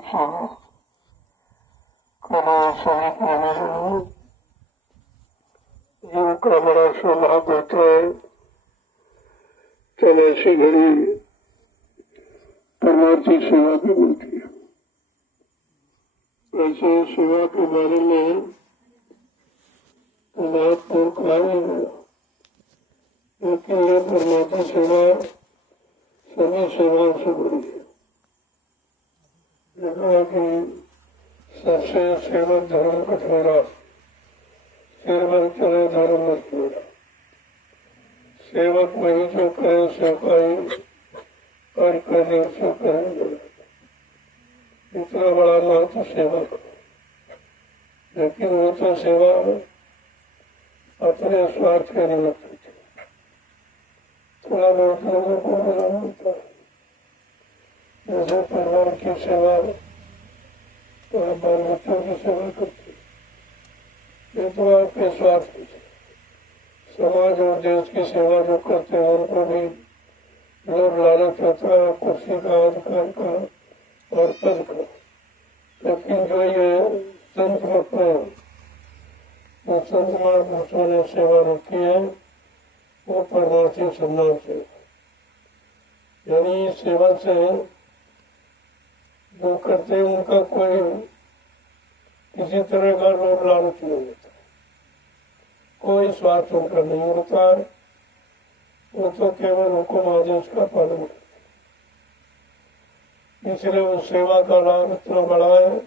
पूछा कला सही कहने लगा योग का बड़ा स्वभाव होता है। तब ऐसी घड़ी परमार्थी सेवा भी मिलती है। ऐसे सेवा के बारे में बात तो कहा नहीं गया, लेकिन यह परमार्थी सेवा सभी सेवाओं से बड़ी है। देखा कि सबसे सेवक धर्म कठोरा, सेवक चले धर्म मजबूरा। सेवक वही जो करे सेवकाई और करे सो करेंगे। इतना बड़ा महत्व सेवक, लेकिन वो तो सेवा अपने स्वार्थ के निमित्त होती है। थोड़ा बहुत लोगों को मिला होता है, जैसे परिवार की सेवा, बाल बच्चों की सेवा करते, ये तो आपके स्वार्थ की। समाज और देश की सेवा जो करते हैं उनको भी लोग लालच होता है कुर्सी का, अधिकार का और पद का। लेकिन जो ये संत अपने जो संत महापुरुषों ने सेवा रखी है वो परमार्थी सम्मान से, यानी सेवा से जो करते हैं उनका कोई किसी तरह का लोभ लालच नहीं होता, कोई स्वार्थ उनका नहीं होता है। वो तो केवल हुक्म आदेश का पालन करते, इसलिए उस सेवा का लाभ इतना बड़ा है।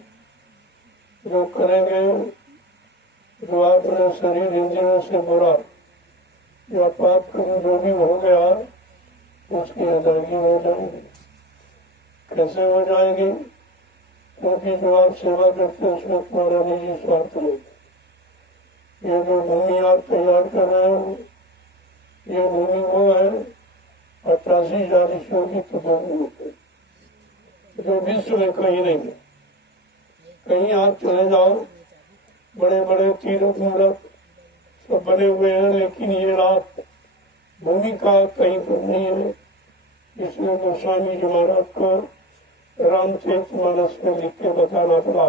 जो करेंगे, जो अपने शरीर इंद्रियों से बुरा या पाप कर्म जो भी हो गया उसकी अदायगी हो जाएगी। कैसे हो जाएगी? क्योंकि जो आप सेवा करते हैं उसमें तुम्हारा निजी स्वार्थ नहीं। ये जो भूमि आप तैयार कर रहे हो, ये भूमि वो है 88,000 ईश्वर की तपोभूमि जो विश्व में कहीं नहीं है। कहीं आप चले जाओ, बड़े बड़े तीर्थ मूर्त सब बने हुए हैं, लेकिन ये लाभ भूमि का कहीं पर नहीं है। इसलिए गोस्वामी जी महाराज को रामचरितमानस में लिख के बताना पड़ा।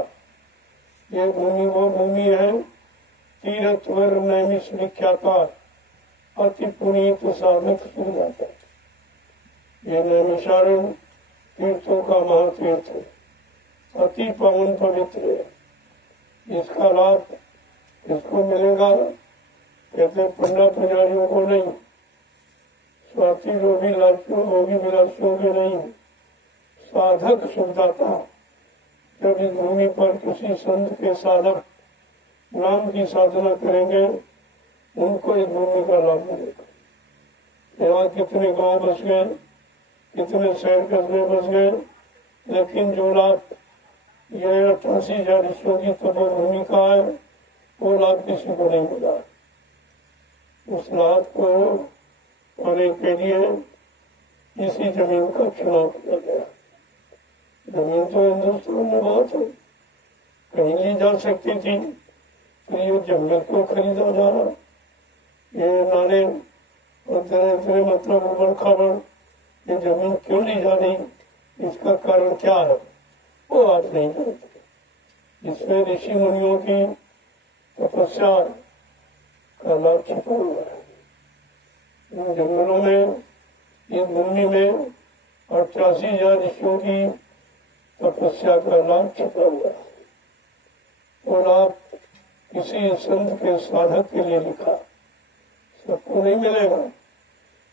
ये भूमि वो भूमि है तीर्थ वर नैमिष विख्याता, अति पुनीत साधक सुन जाता। ये नैमिषारण्य तीर्थों का महातीर्थ है, अति पावन पवित्र है। इसका लाभ किसको मिलेगा? कहते पंडा पुजारियों को नहीं, स्वार्थी जो भी लालचियों होगी विलासियों के नहीं, साधक सुखदाता। जब इस भूमि पर किसी संत के साधक नाम की साधना करेंगे उनको इस भूमि का लाभ मिलेगा। यहाँ कितने गांव बस गए, कितने शहर कस्बे बस गए, लेकिन जो लाभ यह 88,000 ईश्वर की तपोभूमि का है वो लाभ किसी को नहीं मिला। उस लाभ को पाने के लिए इसी जमीन का चुनाव किया गया। जमीन तो हिंदुस्तान में बहुत है, कहीं ली जा सकती थी, तो ये जंगल को खरीदा जा रहा। ये नाले और तरह तरह मतलब उबड़ खाबड़ ये जमीन क्यों ली जा रही, इसका कारण क्या है वो आप नहीं जानते। इसमें ऋषि मुनियों की तपस्या का लाभ छिपा हुआ है। इन जंगलों में, इस भूमि में 88,000 ऋषियों की तपस्या का लाभ छिपा हुआ है। वो लाभ किसी संत के साधक के लिए लिखा, सबको नहीं मिलेगा।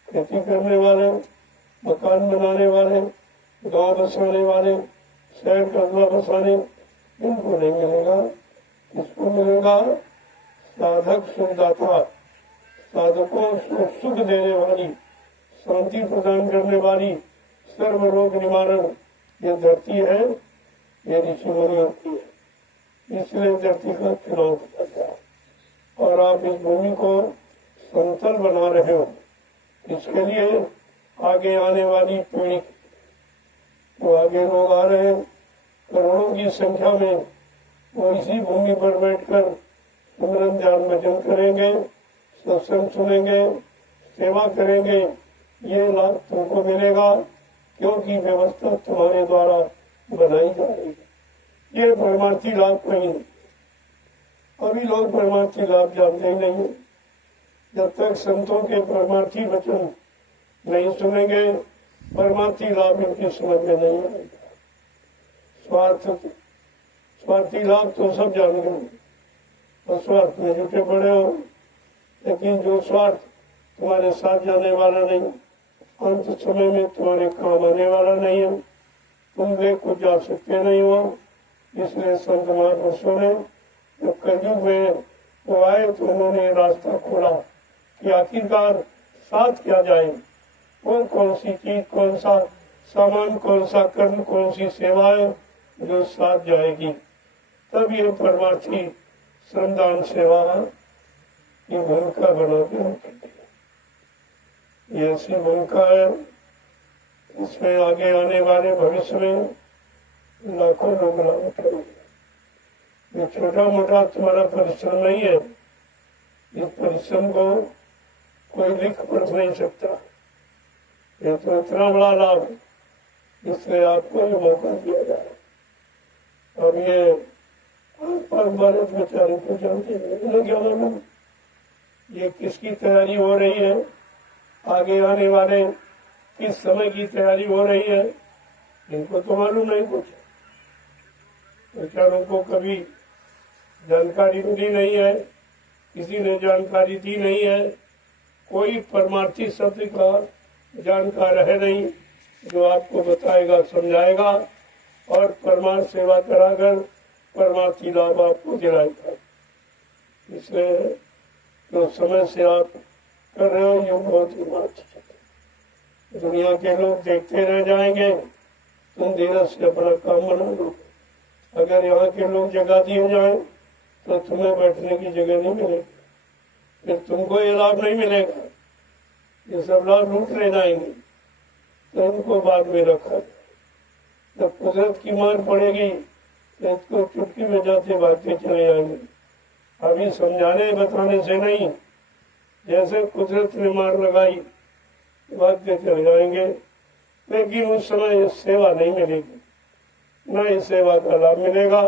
खेती करने वाले, मकान बनाने वाले, गांव बसाने वाले, शहर कस्बा बसाने, इनको नहीं मिलेगा। किसको मिलेगा? साधक सुखदाता, साधकों को सुख देने वाली, शांति प्रदान करने वाली, सर्व रोग निवारण ये धरती है, ये ऋषि मुनियों की है। इसलिए धरती का चुनाव किया गया और आप इस भूमि को समतल बना रहे हो। इसके लिए आगे आने वाली पीढ़ी, तो आगे लोग आ रहे हैं करोड़ों की संख्या में, वो इसी भूमि पर बैठकर सुमरन ध्यान भजन करेंगे, सत्संग सुनेंगे, सेवा करेंगे। ये लाभ तुमको मिलेगा क्योंकि व्यवस्था तुम्हारे द्वारा बनाई जाएगी। ये परमार्थी लाभ कहीं नहीं। अभी लोग परमार्थी लाभ जानते ही नहीं है। जब तक संतों के परमार्थी वचन नहीं सुनेंगे, परमार्थी लाभ इनकी समझ में नहीं आएगा। स्वार्थी लाभ तो सब जान गए और स्वार्थ में जुटे पड़े हो, लेकिन जो स्वार्थ तुम्हारे साथ जाने वाला नहीं, अंत समय में तुम्हारे काम आने वाला नहीं है, तुम लेकर जा सकते नहीं हो। इसलिए संत महापुरुषों ने जब कलयुग में वो आए तो उन्होंने रास्ता खोला कि आखिरकार साथ क्या जाए, वो कौन सी चीज, कौन सा सामान, कौन सा कर्म, कौन सी सेवा है जो साथ जाएगी। तब ये परमार्थी श्रमदान सेवा ये भूमिका बनाते हैं। ये ऐसी भूमिका है, इसमें आगे आने वाले भविष्य में लाखों लोग लाभ उठाएंगे। ये छोटा मोटा तुम्हारा परिश्रम नहीं है, इस परिश्रम को कोई लिख पढ़ नहीं सकता। ये तो इतना बड़ा लाभ, इसलिए आपको ये मौका दिया जा रहा। और ये भारत बेचारे को जानते हैं क्या मालूम ये किसकी तैयारी हो रही है, आगे आने वाले किस समय की तैयारी हो रही है, इनको तो मालूम नहीं कुछ। बेचारों को कभी जानकारी मिली नहीं है, किसी ने जानकारी दी नहीं है, कोई परमार्थी शब्द का जानकार है नहीं जो आपको बताएगा, समझाएगा और परमार्थ सेवा कराकर परमार्थी लाभ आपको दिलाएगा। इसलिए जो समय से आप कर रहे हो ये बहुत ही बात। दुनिया के लोग देखते रह जाएंगे, तुम धीरे से अपना काम बना लो। अगर यहाँ के लोग जगह दिए जाए तो तुम्हें बैठने की जगह नहीं मिलेगी, फिर तुमको ये लाभ नहीं मिलेगा, ये सब लाभ लूट ले जाएंगे, तो उनको बाद में रखा। जब कुदरत की मार पड़ेगी तो इसको चुटकी में जाते भागते चले जाएंगे। अभी समझाने बताने से नहीं, जैसे कुदरत ने मार लगाई भागते चले जाएंगे, लेकिन उस समय ये सेवा नहीं मिलेगी, न इस सेवा का लाभ मिलेगा।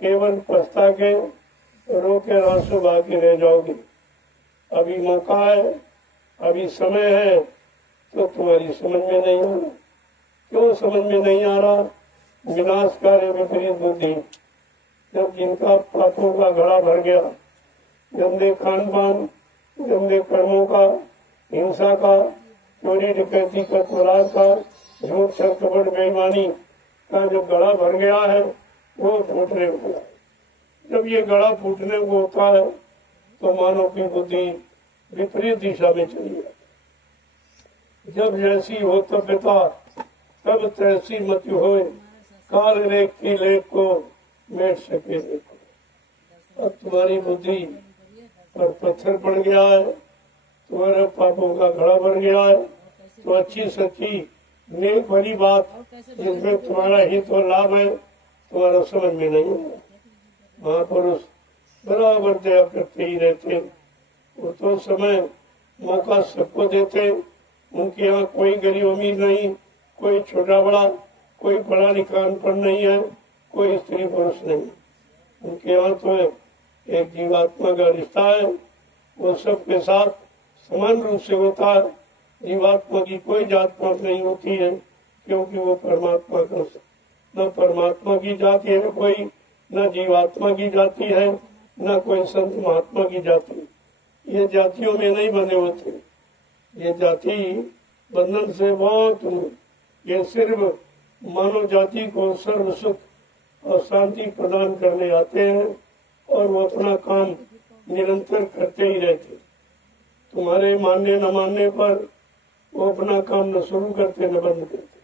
केवल पछता के रो के आंसू बहा के रह जाओगे। अभी मौका है, अभी समय है, तो तुम्हारी समझ में नहीं आ रहा। क्यों समझ में नहीं आ रहा? विनाशकारी विपरीत बुद्धि, जब जिनका पापों का घड़ा भर गया, गंदे खान पान, गंदे कर्मों का, हिंसा का, चोरी डकैती का, बलात्कार का, झूठ सच कपट बेईमानी का जो गड़ा भर गया है वो फूटने को। जब ये गड़ा फूटने को होता है तो मानव की बुद्धि विपरीत दिशा में चली जाती। जब जैसी हो तप्यता तब तैसी मत हो, काल रेख की लेख को मेट सके देखो। अब तुम्हारी बुद्धि पर पत्थर पड़ गया है, तुम्हारे पापों का घड़ा भर गया है, तो अच्छी सच्ची नेक भली बात जिसमें तुम्हारा हित और लाभ है तुम्हारा समझ में नहीं है। महापुरुष बराबर दया करते ही रहते, वो तो समय मौका सबको देते। उनके यहाँ कोई गरीब अमीर नहीं, कोई छोटा बड़ा, कोई पढ़ा लिखा अनपढ़ नहीं है, कोई स्त्री पुरुष नहीं। उनके यहाँ तो एक जीवात्मा का रिश्ता है, वो सबके साथ समान रूप से होता है। जीवात्मा की कोई जात पात नहीं होती है, क्योंकि वो परमात्मा का, न परमात्मा की जाति है कोई, न जीवात्मा की जाति है, न कोई संत महात्मा की जाति। ये जातियों में नहीं बने होते, ये जाति बंधन से बहुत दूर। ये सिर्फ मानव जाति को सर्व सुख और शांति प्रदान करने आते हैं और वो अपना काम निरंतर करते ही रहते। तुम्हारे मानने न मानने पर वो अपना काम न शुरू करते न बंद करते,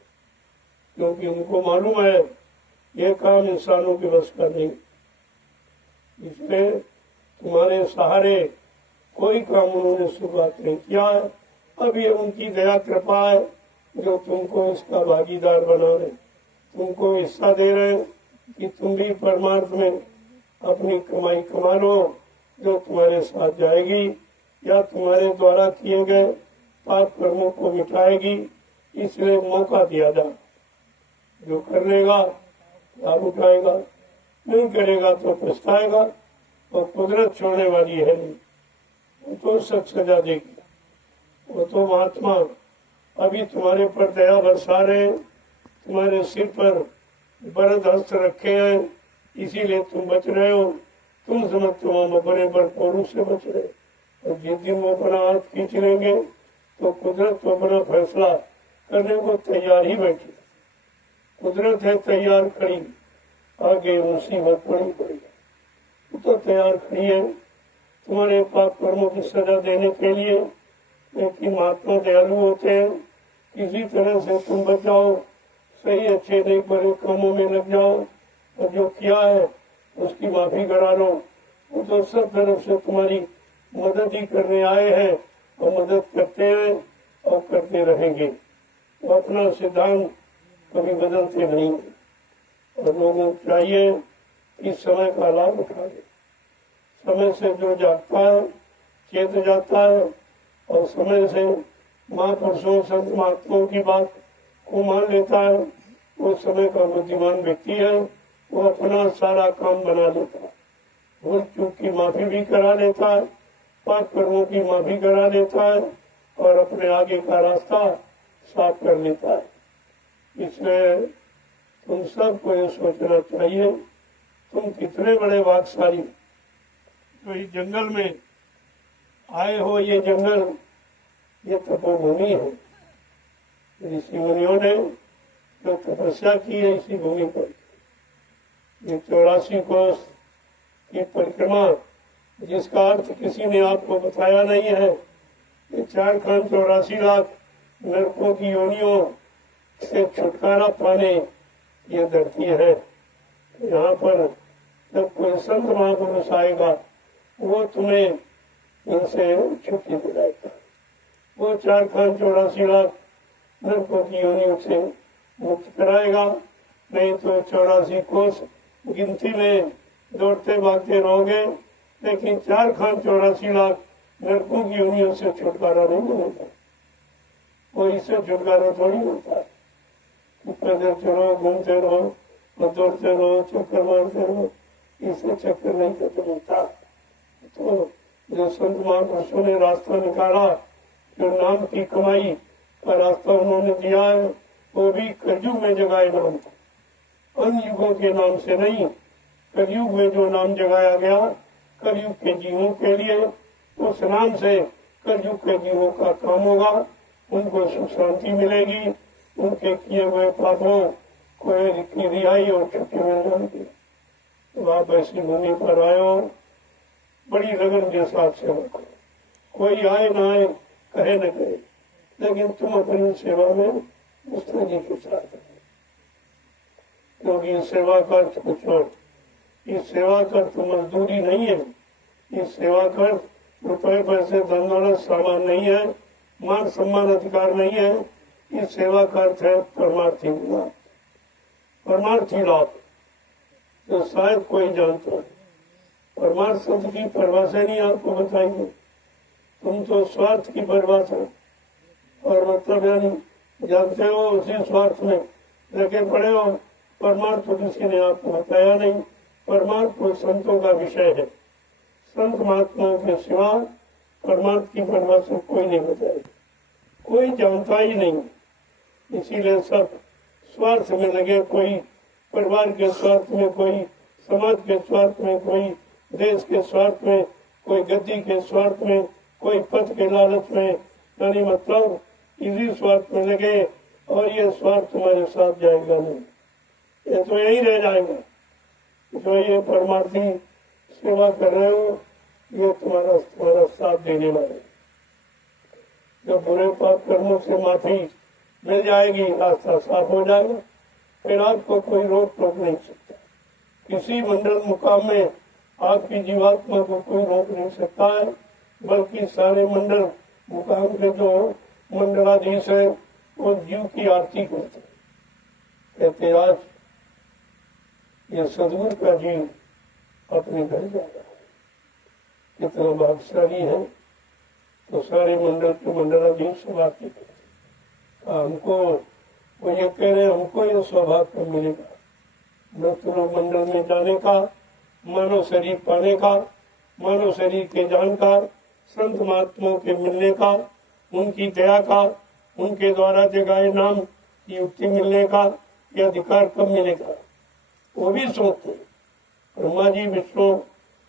क्योंकि उनको मालूम है ये काम इंसानों के बस का नहीं। इसलिए तुम्हारे सहारे कोई काम उन्होंने शुरुआत नहीं किया है। अब ये उनकी दया कृपा है जो तुमको इसका भागीदार बना रहे, तुमको हिस्सा दे रहे हैं कि तुम भी परमार्थ में अपनी कमाई कमा लो जो तुम्हारे साथ जाएगी या तुम्हारे द्वारा किए गए पाप कर्मों को मिटाएगी। इसलिए मौका दिया जा। जो कर लेगा लाभ उठाएगा, नहीं करेगा तो पछताएगा। और कुदरत छोड़ने वाली है नहीं, वो तो सख्त सजा देगी। वो तो महात्मा अभी तुम्हारे पर दया बरसा रहे हैं, तुम्हारे सिर पर बरद हस्त रखे हैं, इसीलिए तुम बच रहे हो। तुम समझते हो हम अपने पर पौरुष से बच रहे, और जिस दिन वो अपना हाथ खींच लेंगे तो कुदरत तो अपना फैसला करने को तैयार ही बैठी। कुदरत है तैयार खड़ी, आगे मुसीबत पड़ी पड़ी, वो तो तैयार खड़ी है तुम्हारे पाप कर्मों की सजा देने के लिए। लेकिन महात्मा दयालु होते हैं, किसी तरह से तुम बच जाओ, सही अच्छे नेक बड़े कामों में लग जाओ, और जो किया है उसकी माफी करा लो। वो तो सब तरफ से तुम्हारी मदद ही करने आए हैं, और मदद करते हैं और करते रहेंगे। वो अपना सिद्धांत कभी बदलते नहीं, और लोगों को चाहिए कि समय का लाभ उठा ले। समय से जो जागता है चेत जाता है, और समय से महापुरुषों संत महात्माओं की बात को मान लेता है, वो समय का बुद्धिमान व्यक्ति है। वो अपना सारा काम बना लेता है, भूल चूक की माफी भी करा लेता है, पाप कर्मों की माफी करा लेता है, और अपने आगे का रास्ता साफ कर लेता है। इसलिए तुम सबको ये सोचना चाहिए, तुम कितने बड़े भाग्यशाली तो इस जंगल में आए हो। ये जंगल ये तपोभूमि है, ऋषि मुनियों ने जो तपस्या की है इसी भूमि पर। ये 84 कोस की परिक्रमा, जिसका अर्थ किसी ने आपको बताया नहीं है, ये 4 खान 84 लाख नरकों की योनियों से छुटकारा पाने ये धरती है। यहाँ पर जब कोई संत महापुरुष आएगा वो तुम्हें इनसे छुट्टी दिलाएगा, वो 4 खान 84 लाख नरकों की योनियों से मुक्त कराएगा। नहीं तो 84 कोस गिनती में दौड़ते भागते रहोगे, लेकिन 4 खान 84 लाख नरकों की योनियों से छुटकारा नहीं मिलेगा। वो इससे छुटकारा थोड़ी मिलता है। पैदल चलो, घूमते रहो और दौड़ते रहो, चक्कर मारते रहो, इससे चक्कर नहीं खत्म होता। तो जो संत महापुरुषों ने रास्ता निकाला, जो नाम की कमाई का रास्ता उन्होंने दिया है, वो भी कलयुग में जगाए नाम था, अन्य युगों के नाम से नहीं। कलयुग में जो नाम जगाया गया कलयुग के जीवों के लिए, उस नाम से कलयुग के जीवों का काम होगा, उनको सुख शांति मिलेगी, उनके किए हुए पापों को रिहाई और छुट्टी मिल जाएगी। तो आप ऐसी भूमि पर आए हो, बड़ी लगन के साथ सेवा करो। कोई आए ना आए, कहे न कहे, लेकिन तुम अपनी सेवा में मुस्तैदी के साथ, क्योंकि सेवा का अर्थ कुछ और, इस सेवा का अर्थ मजदूरी नहीं है, इस सेवा का रुपए पैसे धन दौलत सामान नहीं है, मान सम्मान अधिकार नहीं है। इस सेवा का अर्थ है परमार्थी लाभ, परमार्थी लाभ जो शायद कोई जानता है। परमार्थ शब्द की परिभाषा नहीं आपको बताएंगे, तुम तो स्वार्थ की परिभाषा और मतलब यानी जानते हो, उसी स्वार्थ में लगे पड़े हो। परमार्थ तो किसी ने आपको बताया नहीं। परमार्थ तो संतों का विषय है, संत महात्माओं के सिवा परमार्थ की परिभाषा कोई नहीं बताएगा, कोई जानता ही नहीं। इसीलिए सब स्वार्थ में लगे, कोई परिवार के स्वार्थ में, कोई समाज के स्वार्थ में, कोई देश के स्वार्थ में, कोई गद्दी के स्वार्थ में, कोई पद के लालच में, यानी मतलब इसी स्वार्थ में लगे, और ये स्वार्थ तुम्हारे साथ जाएगा नहीं, ये तो यही रह जाएगा। जो ये परमार्थी सेवा कर रहे हो, ये तुम्हारा साथ देने वाले। जब बुरे पाप कर्मों से माफी मिल जाएगी, रास्ता साफ हो जाएगा, फिर आपको कोई रोक टोक नहीं सकता। किसी मंडल मुकाम में आपकी जीवात्मा को कोई रोक नहीं सकता है, बल्कि सारे मंडल मुकाम के जो मंडलाधीश है वो जीव की आरती करते, कहते आज ये सदगुरु का जीव अपने घर जा रहा है, कितना भाग्यशाली है। तो सारे मंडल के मंडलाधीश सब आरती करते, हमको वो ये कह रहे हैं हमको ये सौभाग्य कब मिलेगा मृत्युलोक मंडल में जाने का, मानव शरीर पाने का, मानव शरीर के जानकार संत महात्माओं के मिलने का, उनकी दया का, उनके द्वारा जगाए नाम की युक्ति मिलने का, ये अधिकार कब मिलेगा। वो भी सोचते हैं, ब्रह्मा जी विष्णु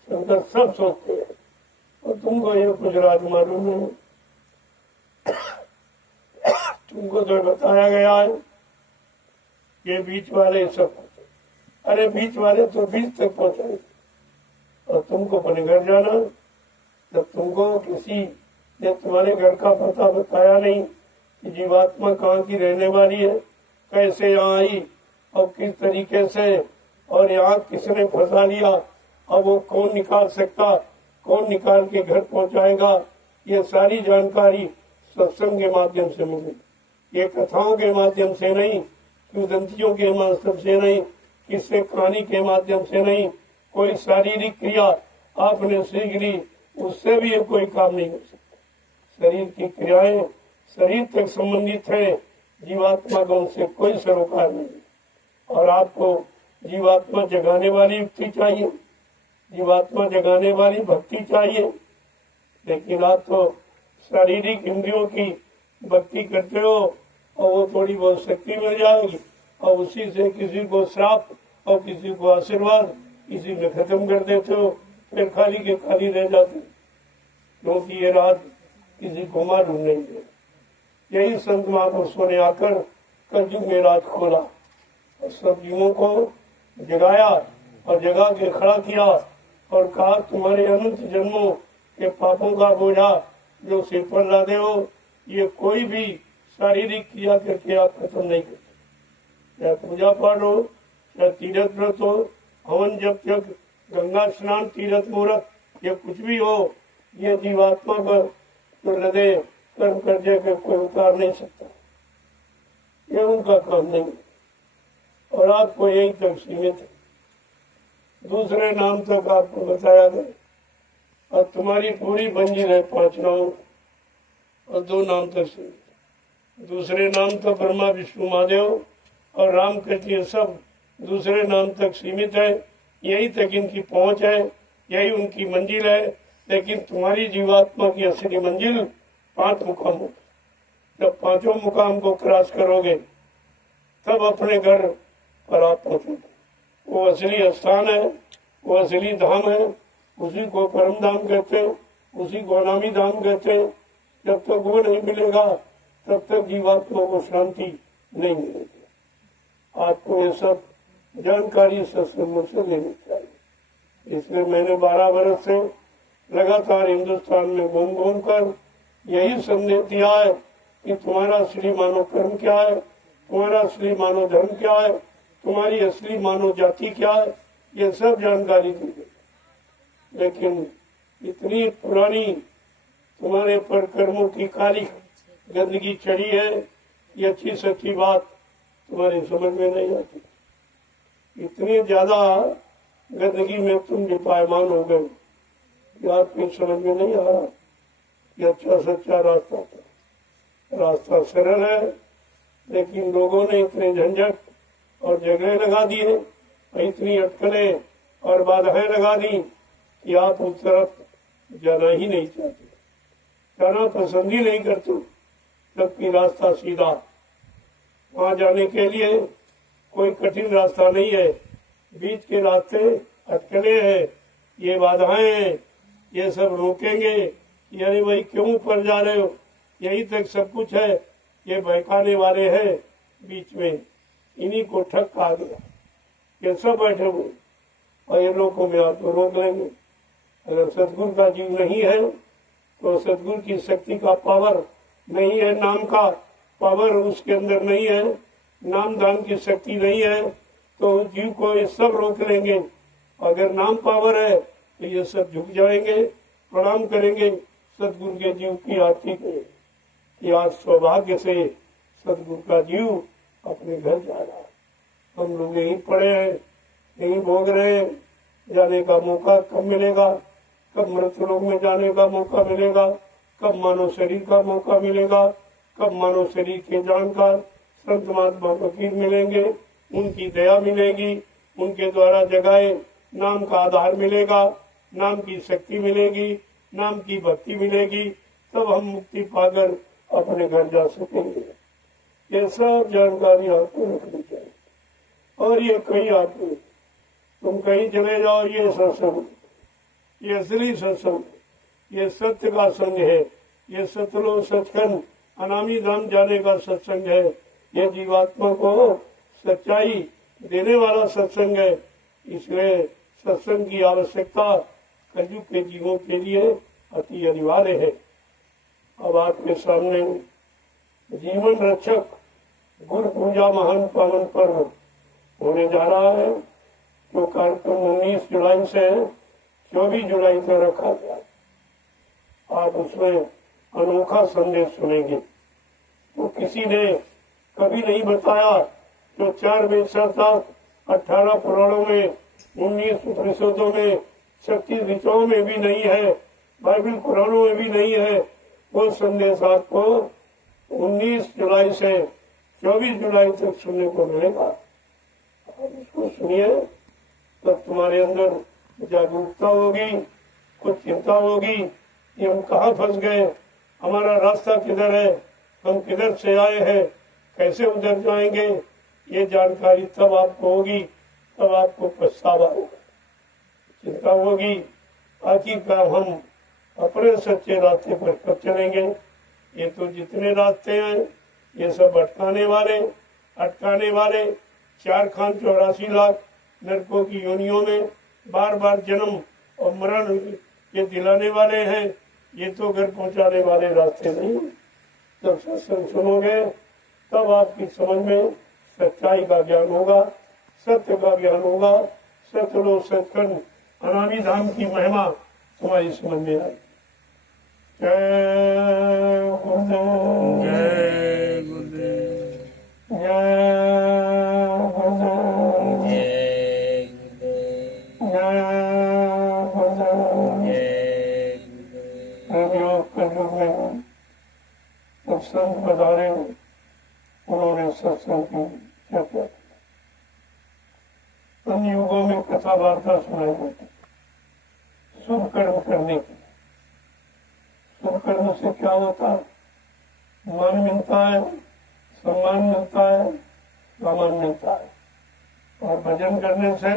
शंकर सब सोचते हैं, और तुमको ये कुछ राज मालूम नहीं। तुमको तो बताया गया है ये बीच वाले सब, अरे बीच वाले तो बीच तक पहुंचाए, और तुमको अपने घर जाना। जब तुमको किसी ने तुम्हारे घर का पता बताया नहीं कि जीवात्मा कहाँ की रहने वाली है, कैसे यहाँ आई और किस तरीके से, और यहाँ किसने फंसा लिया, अब वो कौन निकाल सकता, कौन निकाल के घर पहुंचाएगा, ये सारी जानकारी सत्संग के माध्यम से मिली। ये कथाओं के माध्यम से नहीं, किंवदंतियों के माध्यम से नहीं, किससे कहानी के माध्यम से नहीं, कोई शारीरिक क्रिया आपने सीख ली उससे भी ये कोई काम नहीं हो सकता। शरीर की क्रियाएं शरीर तक संबंधित है, जीवात्मा का उनसे कोई सरोकार नहीं। और आपको जीवात्मा जगाने वाली युक्ति चाहिए, जीवात्मा जगाने वाली भक्ति चाहिए, लेकिन आप तो शारीरिक इंद्रियों की भक्ति करते हो और वो थोड़ी बहुत शक्ति मिल जाएगी और उसी से किसी को श्राप और किसी को आशीर्वाद किसी में खत्म कर देते हो, फिर खाली के खाली रह जाते, क्योंकि ये रात किसी को मालूम नहीं है। यही संत महापुरुषों ने आकर कलयुग में रात खोला और सब जीवों को जगाया और जगा के खड़ा किया और कहा तुम्हारे अनंत जन्मों के पापों का बोझा जो सिर पर लादे हो, ये कोई भी शारीरिक क्रिया करके आप खत्म नहीं करते। चाहे पूजा पाठ हो, चाहे तीर्थ व्रत हो, हवन जप यज्ञ, गंगा स्नान, तीर्थ मुहूर्त, ये कुछ भी हो, ये जीवात्मा पर जो लदे कर्म कर्जे के कोई उतार नहीं सकता, ये उनका काम नहीं और आपको यही तक सीमित है। दूसरे नाम तक आपको बताया गया और तुम्हारी पूरी मंजिल है 5 नाम और 2 नाम तक सीमित। दूसरे नाम तो ब्रह्मा विष्णु महादेव और राम कृष्ण सब दूसरे नाम तक सीमित है, यही तक इनकी पहुंच है, यही उनकी मंजिल है। लेकिन तुम्हारी जीवात्मा की असली मंजिल 5 मुकाम हो। जब 5 मुकाम को क्रॉस करोगे तब अपने घर पर आप पहुंचोगे। वो असली स्थान है, वो असली धाम है, उसी को परम धाम कहते हैं, उसी को अनामी धाम कहते हैं। जब तक वो नहीं मिलेगा तब तक जीवात्मा को शांति नहीं मिलेगी। आपको ये सब जानकारी सत्संग से लेनी चाहिए। इसलिए मैंने 12 वर्ष से लगातार हिंदुस्तान में घूम घूम कर यही संदेश दिया है कि तुम्हारा असली मानव कर्म क्या है, तुम्हारा असली मानव धर्म क्या है, तुम्हारी असली मानव जाति क्या है, ये सब जानकारी दी गई। लेकिन इतनी पुरानी तुम्हारे पर कर्मों की काली गंदगी चढ़ी है, ये अच्छी सच्ची बात तुम्हारी समझ में नहीं आती। इतनी ज्यादा गंदगी में तुम विपायमान हो गए कि आपकी समझ में नहीं आ रहा कि अच्छा सच्चा रास्ता था। रास्ता सरल है, लेकिन लोगों ने इतने झंझट और झगड़े लगा दिए और इतनी अटकलें और बाधाएं लगा दी कि आप उस तरफ जाना ही नहीं चाहते, जाना पसंद ही नहीं करते, जबकि रास्ता सीधा। वहां जाने के लिए कोई कठिन रास्ता नहीं है, बीच के रास्ते अटकलें हैं, ये बाधाएं हैं, ये सब रोकेंगे। यानी भाई क्यों ऊपर जा रहे हो, यही तक सब कुछ है, ये बहकाने वाले हैं बीच में, इन्हीं को ठग खा गया। ये सब बैठे हुए और ये लोगों में आपको रोक लेंगे। अगर सतगुरु का जीव नहीं है तो सतगुरु की शक्ति का पावर नहीं है, नाम का पावर उसके अंदर नहीं है, नाम दान की शक्ति नहीं है, तो उस जीव को ये सब रोक लेंगे। अगर नाम पावर है तो ये सब झुक जाएंगे, प्रणाम करेंगे सतगुरु के जीव की आरती को कि आज सौभाग्य से सतगुरु का जीव अपने घर जा रहा है। हम लोग यहीं पड़े हैं, यहीं भोग रहे हैं। जाने का मौका कब मिलेगा, कब मृत्युलोक में जाने का मौका मिलेगा, कब मानव शरीर का मौका मिलेगा, कब मानव शरीर के जानकार संत महात्मा फकीर मिलेंगे, उनकी दया मिलेगी, उनके द्वारा जगाए नाम का आधार मिलेगा, नाम की शक्ति मिलेगी, नाम की भक्ति मिलेगी, तब हम मुक्ति पाकर अपने घर जा सकेंगे। ये सब जानकारी आपको रखनी चाहिए। और ये कहीं आदमी तुम कहीं चले जाओ, ये सत्संग, ये असली सत्संग, ये सत्य का संग है, ये सतलोक सचखंड अनामी धाम जाने का सत्संग है, ये जीवात्मा को सच्चाई देने वाला सत्संग है। इसलिए सत्संग की आवश्यकता कलयुग के जीवों के लिए अति अनिवार्य है। अब आपके सामने जीवन रक्षक गुरु पूजा महान पावन पर्व होने जा रहा है, जो कार्यक्रम 19 जुलाई से 24 जुलाई तक रखा गया। आप उसमें अनोखा संदेश सुनेंगे। तो किसी ने कभी नहीं बताया जो 4 वेद 18 पुराणों में, 19 उपनिषदों में, 36 ऋचाओं में भी नहीं है, बाइबल पुराणों में भी नहीं है, वो संदेश आपको 19 जुलाई से 24 जुलाई तक सुनने को मिलेगा। आप इसको सुनिए, तब तुम्हारे अंदर जागरूकता होगी, कुछ चिंता होगी कि हम कहाँ फंस गए, हमारा रास्ता किधर है, हम किधर से आए हैं, कैसे उधर जाएंगे। ये जानकारी तब आपको होगी, तब आपको पछतावा होगा, चिंता होगी आखिरकार हम अपने सच्चे रास्ते पर कब चलेंगे। ये तो जितने रास्ते हैं ये सब अटकाने वाले 4,84 लाख नरकों की योनियों में बार बार जन्म और मरण ये दिलाने वाले हैं, ये तो घर पहुंचाने वाले रास्ते नहीं। जब सत्संग सुनोगे तब आपकी समझ में सच्चाई का ज्ञान होगा, सत्य का ज्ञान होगा, सतलोक सचखंड अनामी धाम की महिमा तुम्हारी समझ में आई। जय गुरुदेव, जय गुरुदेव, जय गुरुदेव, जय गुरुदेव, जय गुरुदेव। जय गुरुदेव। प्रेमियों के युग में जब संत पधारे, उन्होंने सत्संग की चर्चा की। उन युगों में कथा वार्ता सुनाई जाती, शुभ कर्म करने की। शुभ कर्म से क्या होता है? मान मिलता है, सम्मान मिलता है, सामान मिलता है, और भजन करने से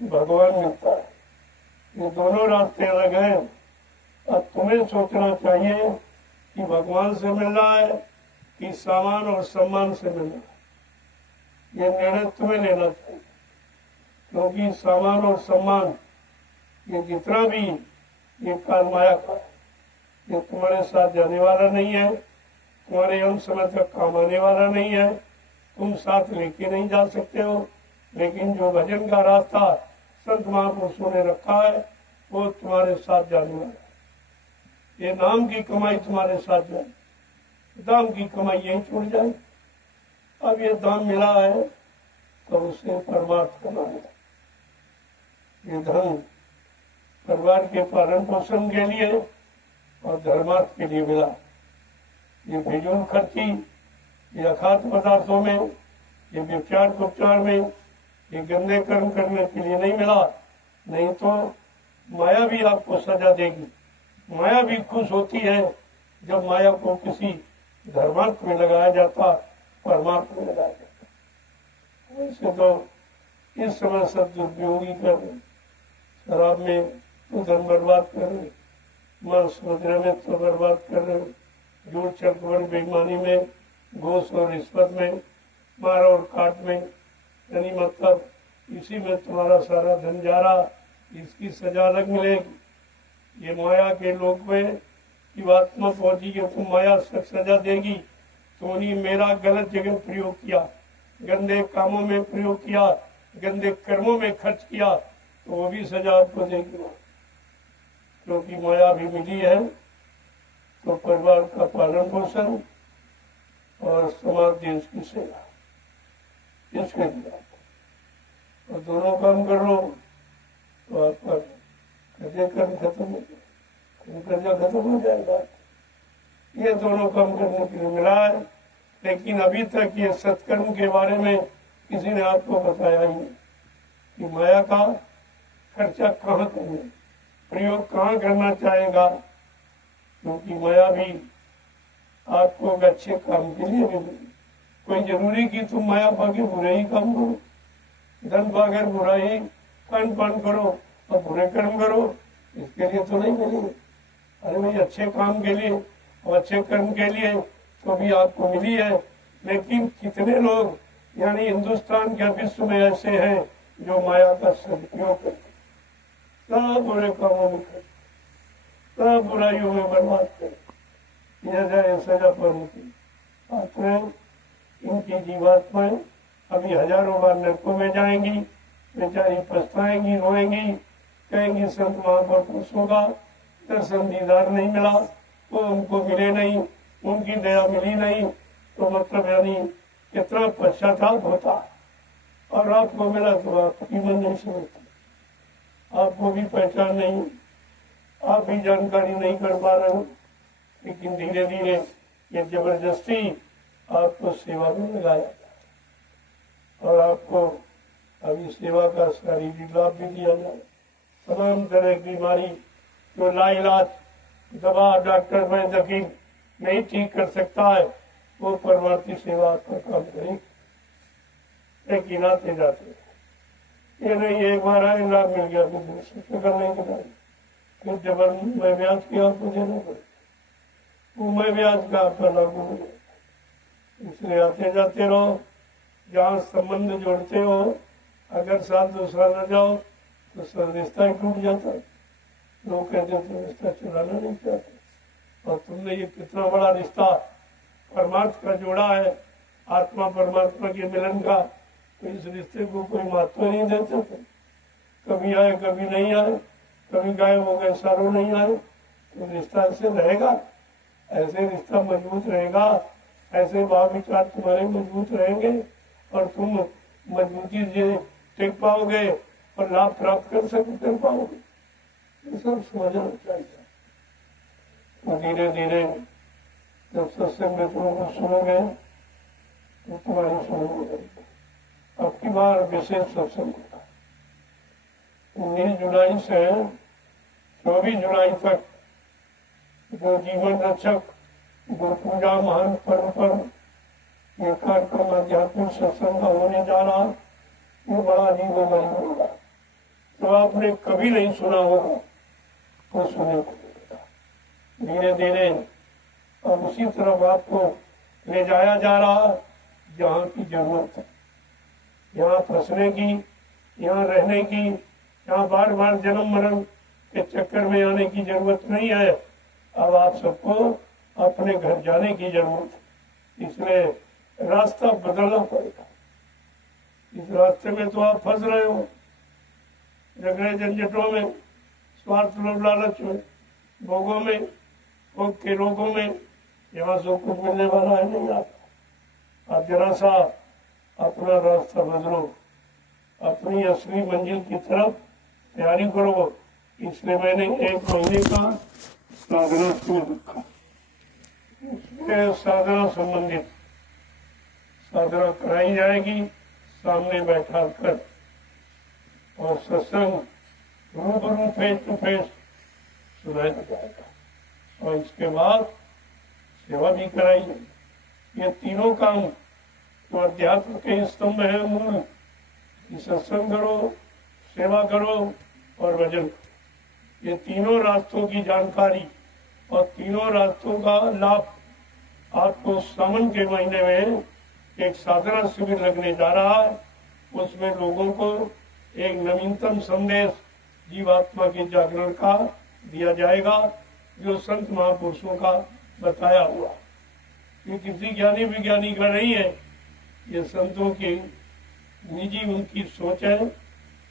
भगवान मिलता है। ये दोनों रास्ते अलग हैं। अब तुम्हें सोचना चाहिए कि भगवान से मिल रहा है कि सामान और सम्मान से मिल रहा है। ये निर्णय तुम्हें लेना चाहिए, क्योंकि सामान और सम्मान ये जितना भी ये काल माया का, ये तुम्हारे साथ जाने वाला नहीं है, तुम्हारे अंत समय तक काम आने वाला नहीं है, तुम साथ लेके नहीं जा सकते हो। लेकिन जो भजन का रास्ता संत महापुरुषों ने रखा है वो तुम्हारे साथ जाने वाला है। ये नाम की कमाई तुम्हारे साथ जाए, दाम की कमाई यही छूट जाए। अब ये दाम मिला है तो उसे परमार्थ करना है। ये धन परिवार के पालन पोषण के लिए और धर्मार्थ के लिए मिला। ये बेजून खर्ची, ये अखाद्य पदार्थों में, ये व्यभिचार उपचार में, ये गंदे कर्म करने के लिए नहीं मिला। नहीं तो माया भी आपको सजा देगी। माया भी खुश होती है जब माया को किसी धर्मार्थ में लगाया जाता, परमार्थ में लगाया जाता। वैसे तो इस समय सब दुरुपयोगी कर रहे, शराब में तो धन बर्बाद कर रहे, मांस वगैरह में तो बर्बाद कर रहे, झूठ चकवन बेईमानी में, घूस और रिश्वत में, मार और काट में, यानी मतलब इसी में तुम्हारा सारा धन जा रहा, इसकी सजा अलग मिलेगी। ये माया के लोक में जीवात्मा पहुंची है, तुम माया सजा देगी। तो नहीं, मेरा गलत जगह प्रयोग किया, गंदे कामों में प्रयोग किया, गंदे कर्मों में खर्च किया, तो वो भी सजा आपको देगी। क्योंकि माया भी मिली है तो परिवार का पालन पोषण और समाज देश की सेवा, इसके लिए और दोनों काम कर लो तो आपका कर्म खत्म हो जाएगा, कर्जा खत्म हो जाएगा। ये दोनों काम करने के लिए मिला है। लेकिन अभी तक ये सत्कर्म के बारे में किसी ने आपको बताया ही नहीं कि माया का खर्चा कहाँ करना, प्रयोग कहाँ करना चाहेगा, क्योंकि माया भी आपको एक अच्छे काम के लिए मिली। कोई जरूरी कि तुम माया पाके बुरे ही काम करो, धन पाकर बुराई खान पान करो और बुरे कर्म करो, इसके लिए तो नहीं मिलेगी। अरे भाई अच्छे काम के लिए और अच्छे कर्म के लिए तो भी आपको मिली है, लेकिन कितने लोग यानी हिंदुस्तान के विश्व में ऐसे हैं जो माया का सदुपयोग करते, सब बुरे कामों में करते, सब बुराइयों में बर्बाद करते। यह जाए सजा पर आत्माएं, इनकी जीवात्माएं अभी हजारों बार नरकों में जाएंगी, बेचारी पछताएंगी, रोएंगी, कहेंगी संत महापुरुषों का दर्शन दीदार नहीं मिला, वो उनको मिले नहीं, उनकी दया मिली नहीं, तो मतलब यानी कितना पश्चाताप होता। और आपको मिला तो आपकी मन नहीं समझती, आपको भी पहचान नहीं, आप भी जानकारी नहीं कर पा रहे हो, लेकिन धीरे धीरे ये जबरदस्ती आपको सेवा में लगाया और आपको अभी सेवा का शारीरिक लाभ भी दिया जाए। तमाम तरह की बीमारी जो लाइलाज दवा डॉक्टर में दकीम नहीं ठीक कर सकता है, वो परमार्थी सेवा का काम करेगी। लेकिन आते जाते ये नहीं एक बार आए लाभ मिल गया तो दूसरे करने के बाद फिर जब मैं ब्याज किया आपको देना पड़े, वो मैं ब्याज का आपका लागू हो जाए। इसलिए आते जाते रहो, जहाँ संबंध जोड़ते हो, अगर साथ दूसरा न जाओ तो सब रिश्ता ही टूट जाता है। लोग कहते तुम रिश्ता चुराना नहीं चाहते, और तुमने ये कितना बड़ा रिश्ता परमार्थ का जोड़ा है, आत्मा परमात्मा के मिलन का, तो इस रिश्ते को कोई महत्व नहीं देते थे। कभी आए कभी नहीं आए, कभी गायब हो गए सारों नहीं आए, तो रिश्ता ऐसे रहेगा, ऐसे रिश्ता मजबूत रहेगा, ऐसे भाव विचार तुम्हारे मजबूत रहेंगे और तुम मजबूती से टिक पाओगे और लाभ प्राप्त कर पाओगे। ये सब समझना चाहिए। तो धीरे धीरे जब सत्संग में तुम लोग सुनोगे तो तुम्हारी सुनोगे। अब की बार विशेष सत्संग होगा 19 जुलाई से 24 जुलाई तक, जो जीवन रक्षक गुरु पूजा महान पर्व पर यह कार्यक्रम आध्यात्मिक सत्संग का होने जा रहा, ये बड़ा जीवनमय होगा। तो आपने कभी नहीं सुना होगा तो सुने को मिलेगा। धीरे धीरे अब उसी तरफ आपको ले जाया जा रहा जहाँ की जरूरत है, यहाँ फंसने की, यहाँ रहने की, यहाँ बार बार जन्म मरण के चक्कर में आने की जरूरत नहीं है। अब आप सबको अपने घर जाने की जरूरत है, इसलिए रास्ता बदलना पड़ेगा। इस रास्ते में तो आप फंस रहे हो, झगड़े झंझटों में, स्वार्थ लोभ लालच में, भोगों में, भोग के रोगों में, यहाँ सब कुछ मिलने वाला है नहीं। आप जरा सा अपना रास्ता बदलो, अपनी असली मंजिल की तरफ तैयारी करो। इसलिए मैंने 1 महीने का साधना शुरू रखा, उसमें साधना संबंधित साधना कराई जाएगी, सामने बैठा कर, और सत्संग रूबरू फेस टू फेस सुनाया जाएगा, और इसके बाद सेवा भी कराई जाएगी। ये तीनों काम तो अध्यात्म के स्तंभ है मूल, कि सत्संग करो, सेवा करो और भजन। ये तीनों रास्तों की जानकारी और तीनों रास्तों का लाभ आपको सावन के महीने में एक साधना शिविर लगने जा रहा है। उसमें लोगों को एक नवीनतम संदेश जीवात्मा के जागरण का दिया जाएगा, जो संत महापुरुषों का बताया हुआ। ये किसी ज्ञानी विज्ञानी का नहीं है, ये संतों की निजी उनकी सोच है,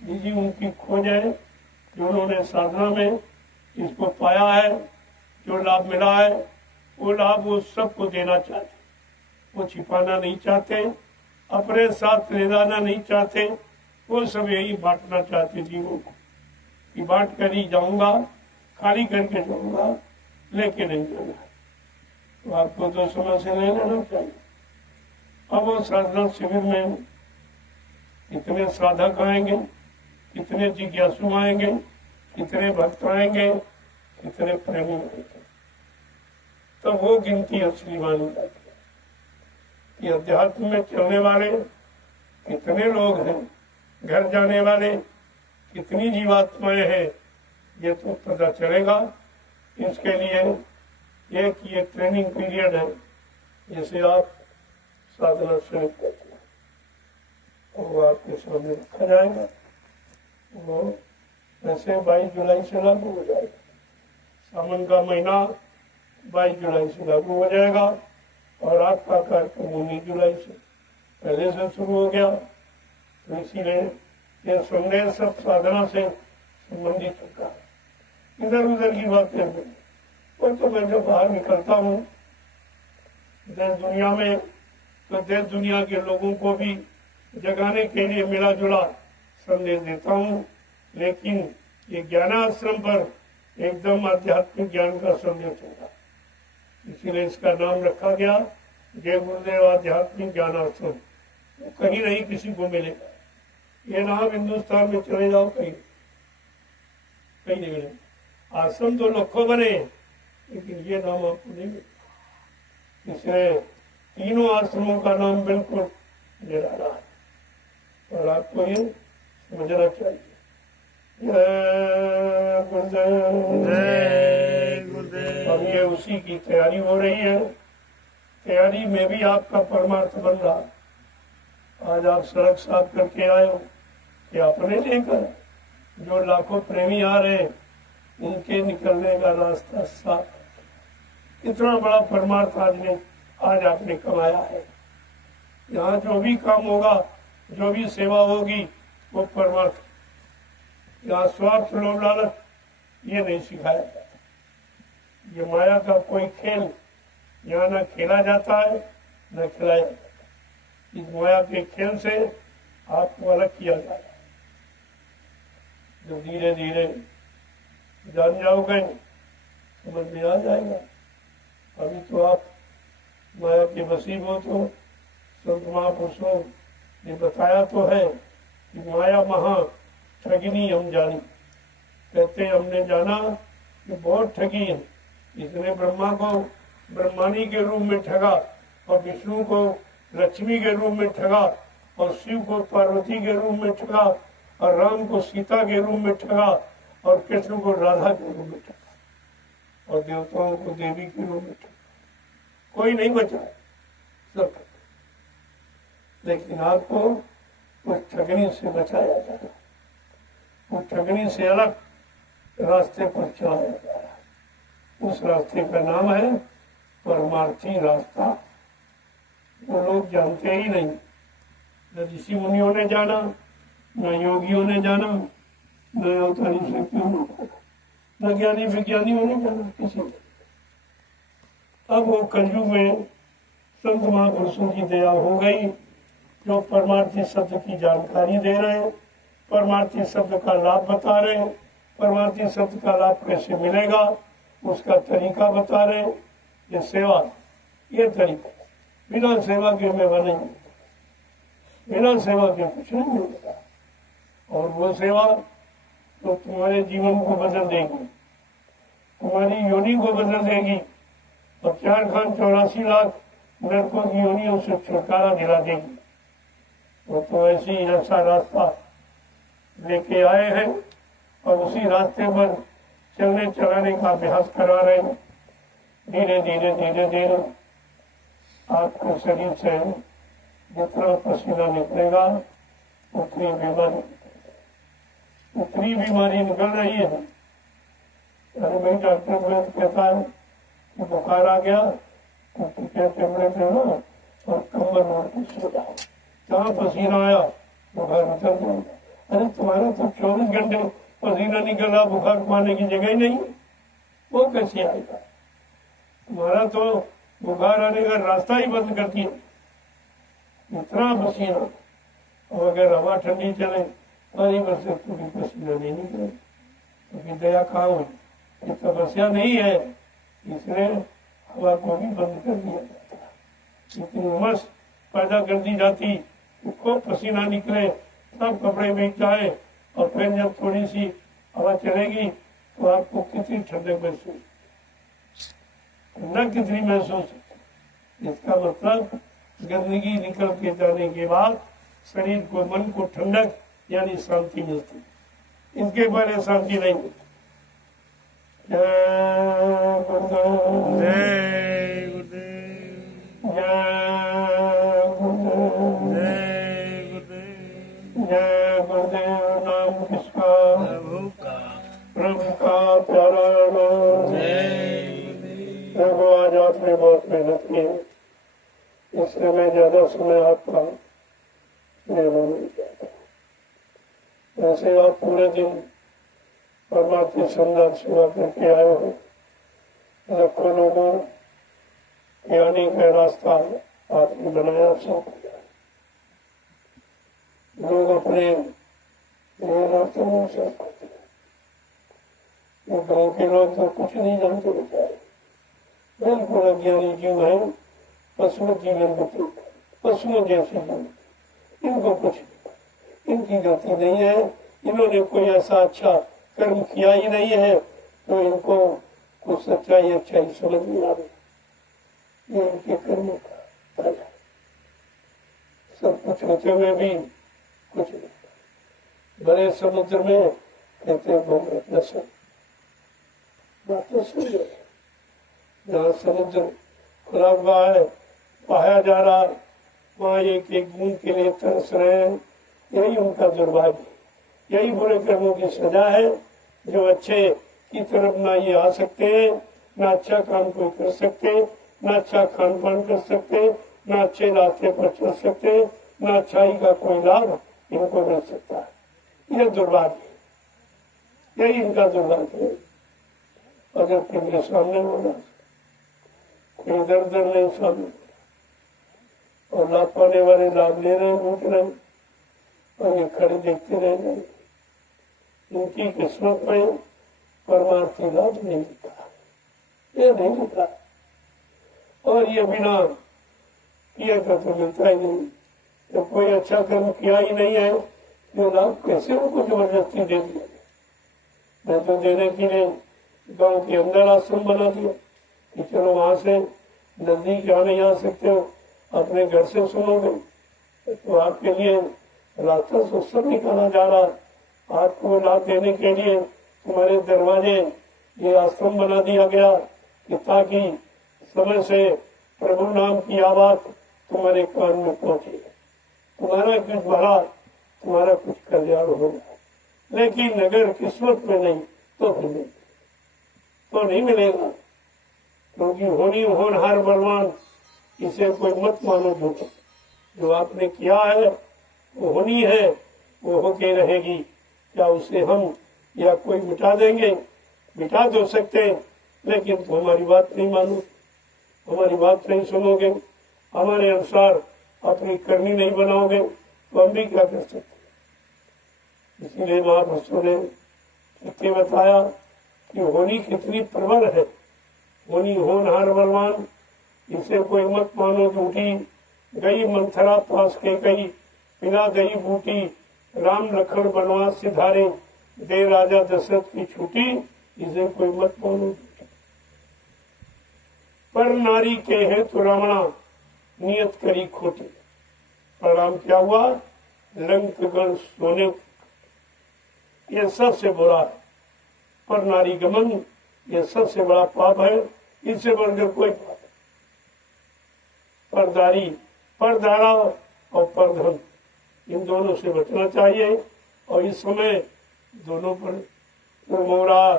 निजी उनकी खोज है, जो उन्होंने साधना में इसको पाया है, जो लाभ मिला है, वो लाभ वो सबको देना चाहते, वो छिपाना नहीं चाहते, अपने साथ ले जाना नहीं चाहते, वो सब यही बांटना चाहते जीवों को, कि बांट कर ही जाऊंगा, खाली करके जाऊंगा, लेके नहीं जाऊंगा। तो आपको तो समय से ले लेना चाहिए, अब वो साधना शिविर में कितने साधक आएंगे, कितने जिज्ञासु आएंगे, कितने भक्त आएंगे, कितने प्रेमी आएंगे, तो वो गिनती असली मानी जाती है कि अध्यात्म में चलने वाले कितने लोग हैं, घर जाने वाले कितनी जीवात्माएं हैं, ये तो पता चलेगा। इसके लिए एक ये ट्रेनिंग पीरियड है जिसे आप साधना शुरू करते हैं, वो आपके सामने रखा जाएगा। वो वैसे 22 जुलाई से लागू हो जाएगा, सावन का महीना 22 जुलाई से लागू हो जाएगा और आपका कार्यक्रम 19 जुलाई से पहले से शुरू हो गया। तो इसीलिए ये संदेश सब साधना से संबंधित होता है, इधर उधर की बातें नहीं। और तो मैं जब बाहर निकलता हूँ देश दुनिया में, तो देश दुनिया के लोगों को भी जगाने के लिए मिला जुला संदेश देता हूँ, लेकिन ये ज्ञानाश्रम पर एकदम आध्यात्मिक ज्ञान का संदेश होगा, इसीलिए इसका नाम रखा गया जय गुरुदेव आध्यात्मिक ज्ञानाश्रम। तो कहीं नहीं किसी को मिलेगा, ये नाम हिंदुस्तान में चले जाओ कहीं कहीं नहीं मिलेगा। आश्रम तो लाखों बने, लेकिन ये नाम आपको नहीं मिलेगा। इसलिए तीनों आश्रमों का नाम बिल्कुल निराला है और आपको ये समझना चाहिए। जय गुरुदेव। जय गुरुदेव। अब ये उसी की तैयारी हो रही है, तैयारी में भी आपका परमार्थ बन रहा। आज आप सड़क साफ करके आए हो कि अपने लेकर जो लाखों प्रेमी आ रहे हैं उनके निकलने का रास्ता साफ। इतना बड़ा परमार्थ आज आपने कमाया है। यहाँ जो भी काम होगा, जो भी सेवा होगी, वो परमार्थ। यहाँ स्वार्थ लोभ लालच ये नहीं सिखाया जाता। ये माया का कोई खेल यहाँ न खेला जाता है न खिलाया जाता है। इस माया के खेल से आपको अलग किया जाता है। जो धीरे धीरे जान जाओगे समझ में आ जाएगा। अभी तो आप माया के वसीबों तो संत महापुरुषों ने बताया तो है कि माया महा ठगिनी हम जानी। कहते हमने जाना कि बहुत ठगी है। इसने ब्रह्मा को ब्रह्मानी के रूप में ठगा और विष्णु को लक्ष्मी के रूप में ठगा और शिव को पार्वती के रूप में ठगा और राम को सीता के रूप में ठगा और कृष्ण को राधा के रूप में ठगा और देवताओं को देवी के रूप में ठगा। कोई नहीं बचा, सब। लेकिन आपको उस ठगनी से बचाया जा रहा है, उस ठगनी से अलग रास्ते पर चलाया जा रहा है। उस रास्ते का नाम है परमार्थी रास्ता, जो लोग जानते ही नहीं। न ऋषि मुनियों ने जाना, न योगियों ने जाना, न अवतारी शक्तियों ने जाना, न ज्ञानी विज्ञानियों ने जाना, किसी ने। अब वो कलयुग में संत महापुरुषों की दया हो गई, जो परमार्थी शब्द की जानकारी दे रहे हैं, परमार्थी शब्द का लाभ बता रहे हैं, परमार्थी शब्द का लाभ कैसे मिलेगा उसका तरीका बता रहे हैं। ये सेवा, ये तरीका, बिना सेवा के मेवा नहीं मिलता, बिना सेवा के कुछ नहीं मिलेगा। और वो सेवा तो तुम्हारे जीवन को बदल देगी, तुम्हारी योनि को बदल देगी और 4,84 लाख नरकों की योनियों से छुटकारा दिला देगी। वो तो ऐसी ऐसा रास्ता लेके आए हैं और उसी रास्ते पर चलने चलाने का अभ्यास करा रहे हैं। धीरे धीरे धीरे धीरे आपके शरीर से जितना पसीना निकलेगा उतनी बीमारी निकल रही है। अरे भाई डॉक्टर बोले कहता है कि बुखार आ गया तो टीके टेबलेट ले लो और कमर मार के सो जाओ, जहाँ पसीना आया बुखार उतर जाएगा। अरे तुम्हारा तो 24 घंटे पसीना निकल रहा, बुखार मारने की जगह ही नहीं, वो कैसे आएगा? तुम्हारा तो बुखार आने का रास्ता ही बंद कर दिया, इतना पसीना। और अगर हवा ठंडी चले पानी पर से तो भी पसीना नहीं निकले, क्योंकि दया कहाँ हुई? ये तपस्या नहीं है, इसलिए हवा को भी बंद कर दिया जाता है। लेकिन मस्त पैदा कर दी जाती, खूब पसीना निकले, सब कपड़े भीग जाए, और फिर जब थोड़ी सी हवा चलेगी तो आपको कितनी ठंडक महसूस, ठंडक कितनी महसूस होती। इसका मतलब गंदगी निकल के जाने के बाद शरीर को, मन को ठंडक यानी शांति मिलती, इसके पहले शांति नहीं मिलती। जय गुरुदेव, जय गुरुदेव, जय गुरुदेव, जय गुरुदेव। जय गुरुदेव। नाम किसका? प्रभु का। प्रभु का प्यारा नाम। जय गुरुदेव। प्रभु आज आपने बहुत मेहनत की, इसलिए मैं ज्यादा समय आपका लेना नहीं चाहता। वैसे आप पूरे दिन परमात्मा शानदार सेवा करके आए हो, लाखों लोगों के आने का रास्ता आपने बनाया। सब लोग अपने रास्ते में सब करते हैं। ये गाँव के लोग तो कुछ नहीं जानते बेचारे, बिल्कुल अज्ञानी जीव है, पशु जीवन बचे, पशुओं जैसे जीवन, इनको कुछ, इनकी गलती नहीं है, इन्होंने कोई ऐसा अच्छा कर्म किया ही नहीं है तो इनको कुछ सच्चाई अच्छाई समझ नहीं आ रही। ये इनके कर्मों का फल है। सब कुछ होते हुए भी कुछ नहीं। बड़े समुद्र में कहते हैं बात तो सुन लो, जहाँ समुद्र खुला हुआ है, बहाया जा रहा, वहाँ एक एक बूंद के लिए तरस रहे हैं। यही उनका दुर्भाग्य, यही बुरे कर्मों की सजा है, जो अच्छे की तरफ ना ये आ सकते हैं, ना अच्छा काम कोई कर सकते, ना अच्छा खान पान कर सकते, ना अच्छे रास्ते पर चल सकते, ना अच्छाई का कोई लाभ इनको मिल सकता है। यह दुर्भाग्य, यही इनका दुर्भाग्य है। अगर तुम्हें सामने होना, इधर उधर नहीं सामने, और लाभ पाने वाले लाभ ले रहे, लूट रहे, और ये खड़े देखते रह गए। उनकी किस्मत में परमार्थी लाभ नहीं लिखा, ये नहीं लिखा, और ये बिना किया का तो मिलता ही नहीं। जब कोई अच्छा कर्म किया ही नहीं है, जो लाभ कैसे उनको जबरदस्ती दे दिया। मैं तो देने के लिए गांव के अंदर आश्रम बना दिया कि चलो वहां से नजदीक यहाँ नहीं आ सकते हो, अपने घर से सुनोगे, तो आपके लिए रास्ता से सब निकाला जा रहा है। आपको लाभ देने के लिए तुम्हारे दरवाजे ये आश्रम बना दिया गया कि ताकि समय से प्रभु नाम की आवाज तुम्हारे कान में पहुंचे, तुम्हारा कुछ भला, तुम्हारा कुछ कल्याण होगा। लेकिन अगर किस्मत में नहीं तो फिर नहीं, तो नहीं मिलेगा, क्योंकि होनी होनहार बलवान, इसे कोई मत मानो झूठा। जो आपने किया है वो होनी है, वो होके रहेगी। क्या उसे हम या कोई मिटा देंगे? मिटा तो सकते हैं, लेकिन तो हमारी बात नहीं मानो, हमारी बात नहीं सुनोगे, हमारे अनुसार अपनी करनी नहीं बनाओगे, तो हम भी क्या कर सकते। इसीलिए महापुरुषों ने कितने बताया कि होनी कितनी प्रबल है, होनी होनहार बलवान, इसे कोई मत मानो झूठी। गई मंथरा पास के गई, पिला गई बूटी, राम लखन वनवास से धारे, दे राजा दशरथ की छूटी, इसे कोई मत मानो झूठी। पर नारी के हेतु रावणा, नियत करी खोटी। परिणाम क्या हुआ? लंक गण सोने, ये सबसे बुरा है। पर नारी गमन, ये सबसे बड़ा पाप है, इससे बढ़कर कोई पाप। परदारी, परदारा और परधन, इन दोनों से बचना चाहिए। और इस समय दोनों पर मोरा,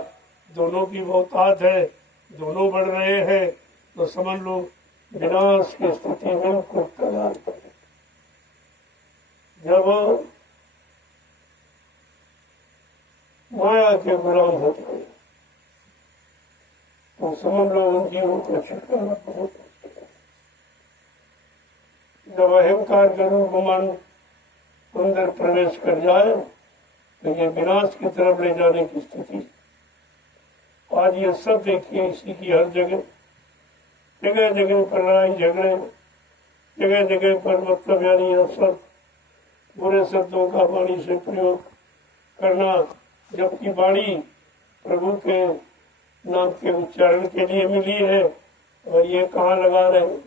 दोनों की बहुतात है, दोनों बढ़ रहे हैं, तो समझ लो विनाश की स्थिति में कुछ कगार पर। जब माया के गुलाम होते हैं तो समझ लो उन जीवों को छुटकारा बहुत। जब अहंकार गरुड़ गुमान अंदर प्रवेश कर जाए तो ये विनाश की तरफ ले जाने की स्थिति। आज ये सब देखिए, इसी की हर जगह जगह जगह पर लड़ाई झगड़े, जगह जगह पर मतलब यानी अवसर बुरे शब्दों का वाणी से प्रयोग करना, जबकि वाणी प्रभु के नाम के उच्चारण के लिए मिली है और ये कहाँ लगा रहे हैं,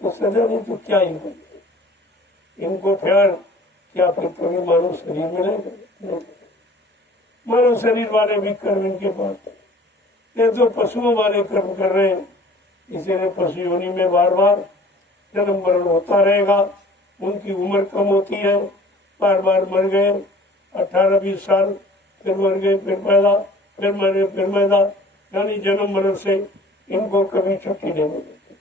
तो सजा नहीं तो क्या ही है। इनको फिर क्या फिर कभी मानव शरीर मिलेगा? नहीं। मानव शरीर वाले भी कर्म इनके पास, ये तो पशुओं वाले कर्म कर रहे हैं, इसीलिए पशु योनि में बार बार जन्म मरण होता रहेगा। उनकी उम्र कम होती है, बार बार मर गए, 18-20 साल, फिर मर गए, फिर पैदा, फिर मरे, फिर मैदा, यानी जन्म मरण से इनको कभी छुट्टी नहीं मिलेगी।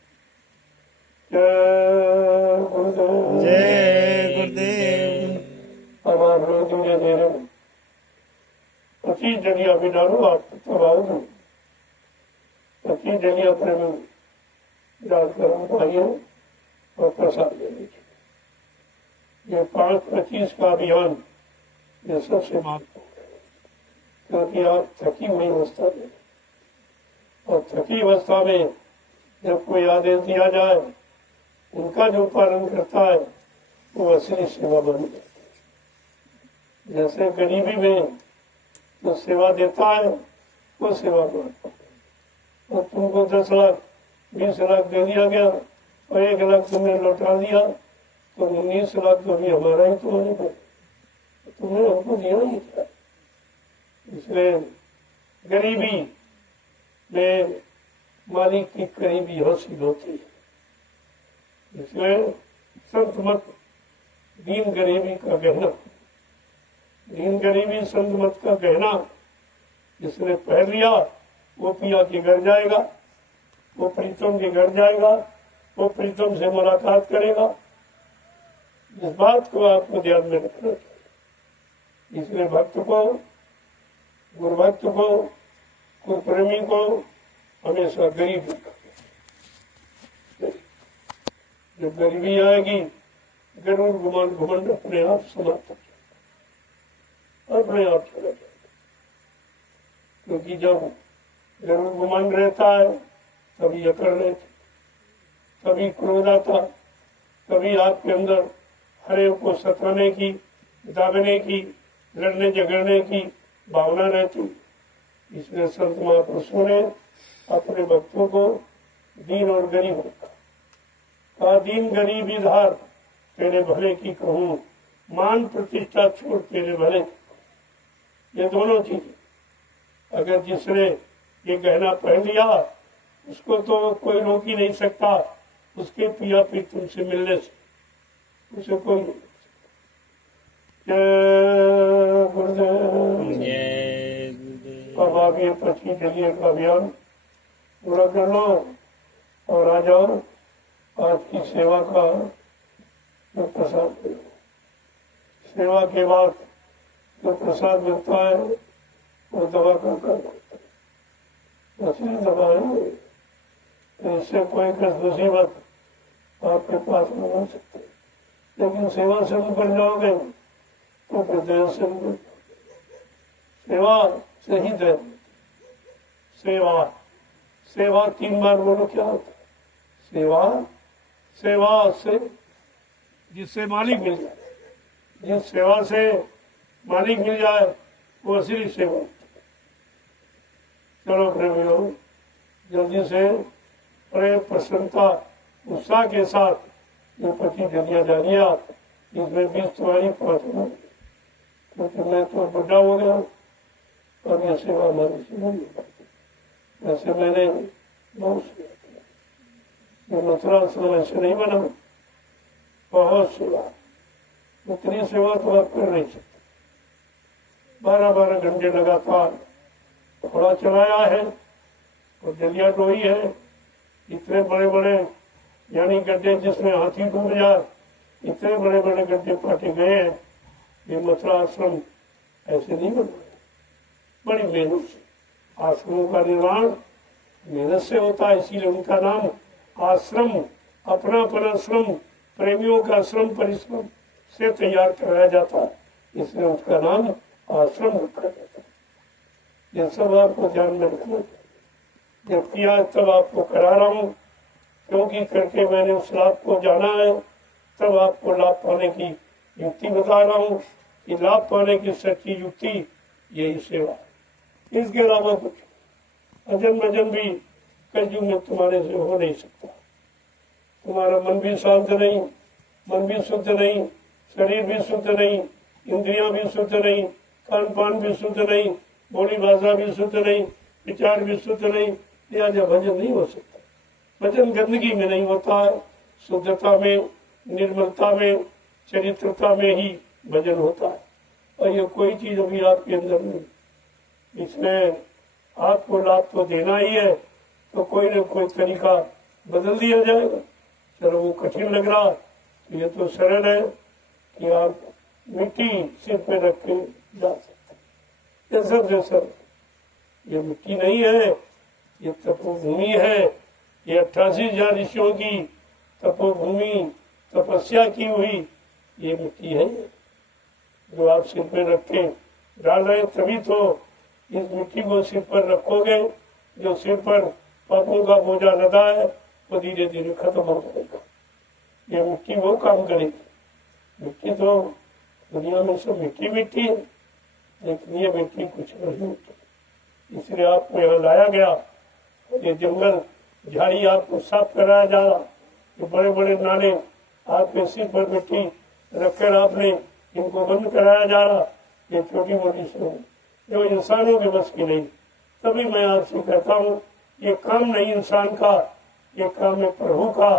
जय गुरुदेव। जय गुरुदेव। अब आप लोग धीरे धीरे 25 जलिया भी डालो, आप तब आओगे। 25 जलिया प्रेम डालकर आइए और प्रसाद ले लीजिए। ये 5-25 का अभियान ये सबसे महत्वपूर्ण है, क्योंकि आप थकी हुई अवस्था में, और थकी अवस्था में जब कोई आदेश दिया जाए, उनका जो पालन करता है वो असली सेवा बन जाती है। जैसे गरीबी में जो सेवा देता है वो सेवा करता है। और तुमको 10 लाख 20 लाख दे दिया गया और 1 लाख तुमने लौटा दिया, तो 19 लाख तो भी हमारा ही तो होने पर तुमने हमको दिया ही था। इसलिए गरीबी में मालिक की करीबी हासिल होती है। इसलिए संत मत दीन गरीबी का गहना, दीन गरीबी संत मत का गहना, जिसने पहन लिया वो पिया के घर जाएगा, वो प्रीतम के घर जाएगा, वो प्रीतम से मुलाकात करेगा। इस बात को आपको ध्यान में रखना चाहिए। इसलिए भक्त को, गुरु भक्त को, गुरु प्रेमी को हमेशा गरीबी का, जब गरीबी आएगी गरुड़ गुमान घुमंड अपने आप समाप्त हो जाएगा, अपने आप चला जाएगा। क्योंकि जब गरुड़ गुमान रहता है तभी अकड़ रहती, तभी क्रोध आता, तभी आपके अंदर हरे को सताने की, दाबने की, लड़ने झगड़ने की भावना रहती। इसलिए संत महापुरुषों ने अपने भक्तों को दीन और गरीब रखा। कहा दीन गरीब इधार तेरे भले की कहूँ, मान प्रतिष्ठा छोड़ तेरे भले। ये दोनों चीजें अगर जिसने ये गहना पहन लिया उसको तो कोई रोक ही नहीं सकता, उसके पिया पी तुमसे मिलने से उसे कोई नहीं। जय गुरुदेव। जय गुरुदेव। अब आप ये 25 जलिया का अभियान पूरा कर लो और आ जाओ आज की सेवा का जो प्रसाद करो। सेवा के बाद जो प्रसाद मिलता है वो दवा का काम होता है, असली दवा है। तो इससे कोई कष्ट मुसीबत आपके पास नहीं हो सकती, लेकिन सेवा से ऊपर जाओगे तो फिर दया से ऊपर। सेवा से ही दया। सेवा सेवा 3 बार बोलो क्या होता है? सेवा सेवा से जिससे मालिक मिल जाए, जिस सेवा से मालिक मिल जाए वो असली सेवा। चलो प्रेमियों, जल्दी से प्रेम प्रसन्नता उत्साह के साथ ये 25 जलियां जानिया, इसमें 20 तुम्हारी 5 हमारी, क्योंकि मैं तो बुढ़ा हो गया और ये सेवा हमारी से नहीं हो पाती। वैसे मैंने बहुत सेवा किया, ये मथुरा समय से नहीं बना, बहुत सेवा, उतनी सेवा तो आप कर नहीं सकते। 12-12 घंटे लगातार घोड़ा चलाया है और जलिया डोई है। इतने बड़े बड़े यानी गड्ढे जिसमें हाथी डूब जाए, इतने बड़े बड़े गड्ढे पाटे गए हैं। ये मथुरा आश्रम ऐसे नहीं बना, बड़ी मेहनत से। आश्रमों का निर्माण मेहनत से होता है, इसीलिए उनका नाम आश्रम, अपना परिश्रम, प्रेमियों का श्रम परिश्रम से तैयार कराया जाता है, इसलिए उसका नाम आश्रम रखा जाता है। ये सब आपको ध्यान में रखना चाहिए। जब किया तब आपको करा रहा हूँ, क्योंकि करके मैंने उस लाभ को जाना है, तब आपको लाभ पाने की युक्ति बता रहा हूँ कि लाभ पाने की सच्ची युक्ति यही सेवा, इसके अलावा कुछ अजन्म अजन्म भी कलयुग में तुम्हारे से हो नहीं सकता। तुम्हारा मन भी शांत नहीं, मन भी शुद्ध नहीं, शरीर भी शुद्ध नहीं, इंद्रियां भी शुद्ध नहीं, खान पान भी शुद्ध नहीं, बोली भाषा भी शुद्ध नहीं, विचार भी शुद्ध नहीं, लिहाजा भजन नहीं हो सकता। भजन गंदगी में नहीं होता है, शुद्धता में, निर्मलता में, चरित्रता में ही भजन होता है। और ये कोई चीज अभी आपके अंदर नहीं, इसमें आपको लाभ तो देना ही है, तो कोई न कोई तरीका बदल दिया जाएगा। चलो वो कठिन लग रहा, तो ये तो सरल है कि आप मिट्टी सिर पे रख के जा सकते। ये सबसे सरल, ये मिट्टी नहीं है, ये तपोभूमि है। ये 88,000 ऋषियों की तपोभूमि, तपस्या की हुई ये मिट्टी है, जो आप सिर पे रख के डाल रहे। तभी तो इस मिट्टी को सिर पर रखोगे, जो सिर पर पापों का बोझा लदा है वो धीरे धीरे खत्म हो जाएगा। ये मिट्टी वो काम करेगी। मिट्टी तो दुनिया में सब मिट्टी मिट्टी है, लेकिन ये मिट्टी कुछ नहीं मिट्टी। इसलिए आपको यहाँ लाया गया। ये जंगल झाड़ी आपको साफ कराया जा रहा, ये बड़े बड़े नाले आपके सिर पर मिट्टी रखकर आपने इनको बंद कराया जा रहा। ये छोटी मोटी सब जो इंसानों के बस की नहीं। तभी मैं आपसे कहता हूँ, ये काम नहीं इंसान का, ये काम है प्रभु का।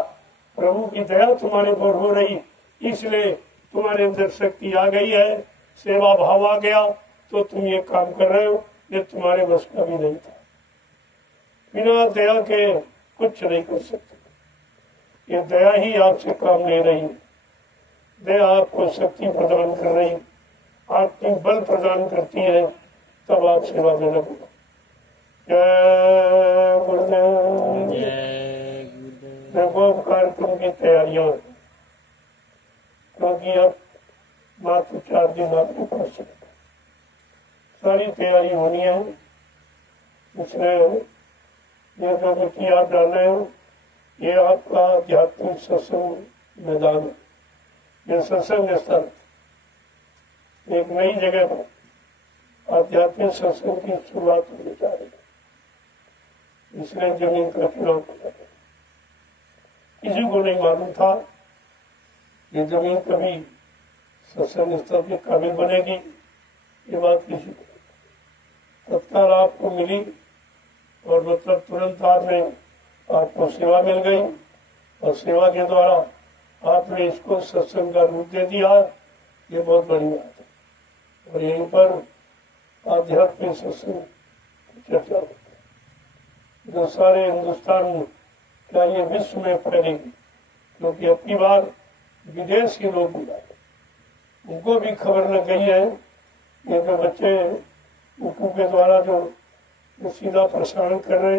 प्रभु की दया तुम्हारे पर हो रही, इसलिए तुम्हारे अंदर शक्ति आ गई है, सेवा भाव आ गया, तो तुम ये काम कर रहे हो। ये तुम्हारे बस का भी नहीं था। बिना दया के कुछ नहीं कर सकते। ये दया ही आपसे काम ले रही है। दया आपको शक्ति प्रदान कर रही, आपको बल प्रदान करती है, तब आप सेवा में लगो। जय गुरुदेव। देखो कार्यक्रम की तैयारियां, क्योंकि अब मात्र 4 दिन आपके पास सारी तैयारी होनी है। इसलिए ये जो मिट्टी आप डाल रहे हो, ये आपका आध्यात्मिक सत्संग मैदान है। ये सत्संग स्थल एक नई जगह पर आध्यात्मिक सत्संग की शुरुआत होने जा रही है। इसलिए जमीन का चुनाव किसी को नहीं मालूम था ये जमीन कभी सत्संग स्थल के काबिल बनेगी। ये बात किसी को तत्काल आपको मिली और मतलब तुरंत आपने आपको सेवा मिल गई, और सेवा के द्वारा आपने इसको सत्संग का रूप दे दिया। ये बहुत बड़ी बात है। और यहीं पर आध्यात्मिक सत्संग चर्चा होती है, जो सारे हिंदुस्तान में, क्या ये विश्व में फैलेगी। क्योंकि अपनी बार विदेश के लोग भी आए, उनको भी खबर लग गई है। ये जो बच्चे यूट्यूब के द्वारा जो सीधा प्रसारण कर रहे,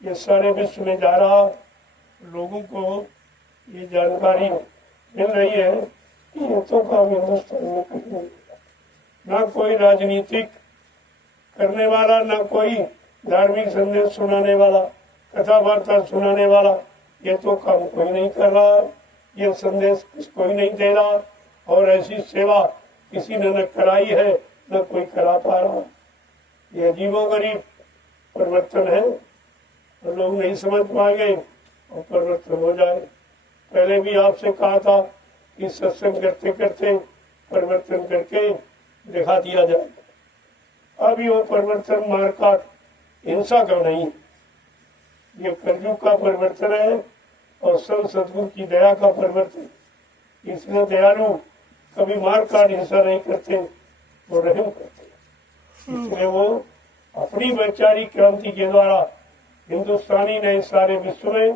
ये सारे विश्व में जा रहा, लोगों को ये जानकारी मिल रही है कि ये तो काम हिंदुस्तान में कहीं नहीं। ना कोई राजनीतिक करने वाला, ना कोई धार्मिक संदेश सुनाने वाला, कथा वार्ता सुनाने वाला, ये तो काम कोई नहीं कर रहा, ये संदेश कोई नहीं दे रहा, और ऐसी सेवा किसी ने न कराई है, न कोई करा पा रहा। ये अजीबोगरीब परिवर्तन है, और लोग नहीं समझ पाएंगे और परिवर्तन हो जाए। पहले भी आपसे कहा था कि सत्संग करते करते परिवर्तन करके दिखा दिया जाए। अभी वो परिवर्तन मारकाट हिंसा का नहीं, ये कलयुग का परिवर्तन है और सब सदगुरु की दया का परिवर्तन। इसलिए दयालु कभी मारकाट हिंसा नहीं करते, वो रहम करते। इसलिए वो अपनी वैचारिक क्रांति के द्वारा हिंदुस्तानी ने सारे विश्व में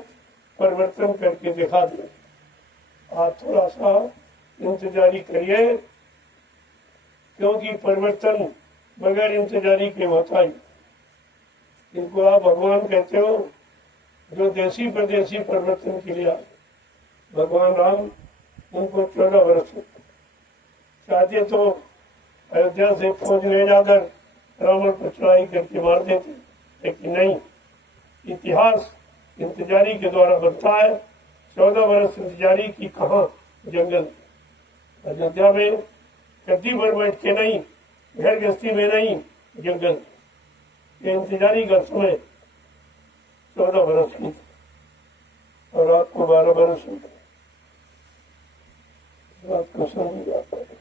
परिवर्तन करके दिखा दिया। आप थोड़ा सा इंतजारी करिए, क्योंकि परिवर्तन बगैर इंतजारी के होता ही। इनको आप भगवान कहते हो, जो देशी प्रदेशी परिवर्तन के लिए आए। भगवान राम, उनको 14 वर्ष चाहते तो अयोध्या से फौज ले जाकर रावण पर चढ़ाई करके मार देते, लेकिन नहीं। इतिहास इंतजारी के द्वारा बनता है। 14 वर्ष इंतजारी की कहाँ, जंगल अयोध्या में गद्दी पर बैठ के नहीं, घर गृहस्थी में नहीं, जंगल। ये इंतजारी का समय 14 वर्ष की और आपको 12 वर्ष हो गए। बात को समझ जाता है।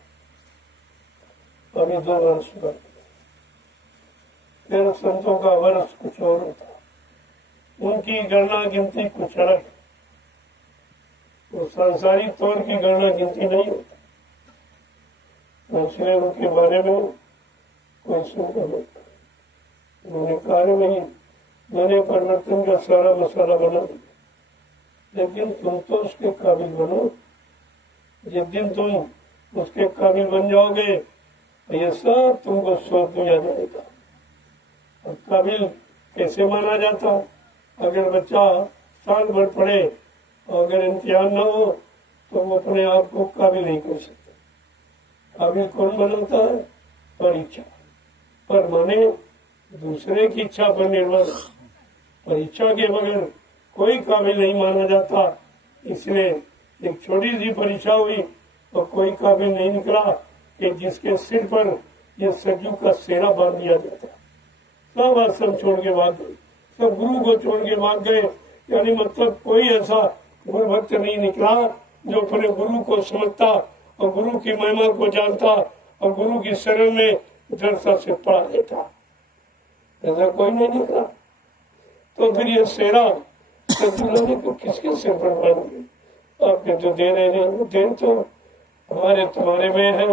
अभी 2 वर्ष बाकी। फिर संतों का वर्ष कुछ और होता, उनकी गणना गिनती कुछ अलग, वो सांसारिक तौर की गणना गिनती नहीं होती, इसलिए उनके बारे में कोई सुनता नहीं। उन्होंने कार्य नहीं, मैंने परिवर्तन का सारा मसाला बना दिया, लेकिन तुम तो उसके काबिल बनो। जिस दिन तुम उसके काबिल बन जाओगे ये सब तुमको सौंप दिया जाएगा। और काबिल कैसे माना जाता? अगर बच्चा साल भर पढ़े और अगर इम्तिहान न हो तो वो अपने आप को काबिल नहीं कर सकता। काबिल कौन बनाता है? परीक्षा पर, माने दूसरे की इच्छा पर निर्भर। परीक्षा के बगैर कोई काबिल नहीं माना जाता। इसलिए एक छोटी सी परीक्षा हुई और कोई काबिल नहीं निकला कि जिसके सिर पर ये सज्जू का सेरा बांध दिया जाता। सब आश्रम छोड़ के भाग गए, सब गुरु को छोड़ के भाग गए। यानी मतलब कोई ऐसा गुरु भक्त नहीं निकला जो अपने गुरु को समझता और गुरु की महिमा को जानता और गुरु की शरण में दृढ़ता से पढ़ा लेता। ऐसा कोई नहीं निकला। तो फिर ये सेरा सज्जू को किसके सिर पर बांध? आपके जो दे रहे हैं वो देर तो हमारे तुम्हारे में है,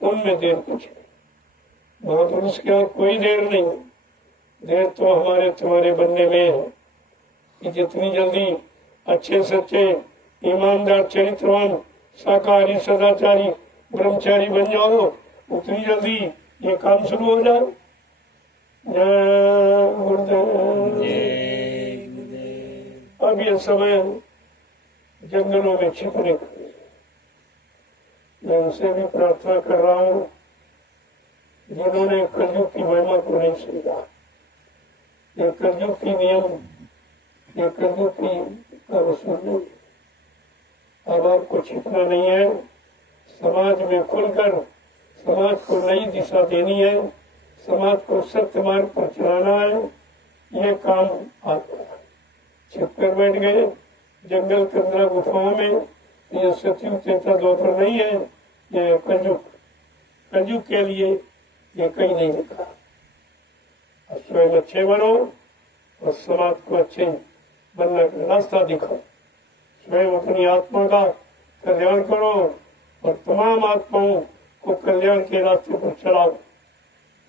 उनमें देर कुछ नहीं। महापुरुष के यहाँ कोई देर नहीं है, देर तो हमारे तुम्हारे बनने में है कि जितनी जल्दी अच्छे सच्चे ईमानदार चरित्रवान शाकाहारी सदाचारी ब्रह्मचारी बन जाओ उतनी जल्दी ये काम शुरू हो जाए। जय गुरुदेव। अब ये समय जंगलों में छिपने का, मैं उनसे भी प्रार्थना कर रहा हूँ जिन्होंने कलयुग की महिमा को नहीं समझा। ये कलयुग की नियम, ये कलयुग की वसूल नहीं। अब आपको छिपना नहीं है, समाज में खुलकर समाज को नई दिशा देनी है, समाज को सत्य मार्ग पर चलाना है। ये काम आपका। छिपकर बैठ गए जंगल कंदरा गुफाओं में, ये सतयुग त्रेता द्वापर नहीं है, ये कलयुग। कलयुग के लिए ये कहीं नहीं लिखा। स्वयं अच्छे बनो और समाज को अच्छे बनने का रास्ता दिखाओ। स्वयं अपनी आत्मा का कल्याण करो और तमाम आत्माओं को कल्याण के रास्ते पर चलाओ।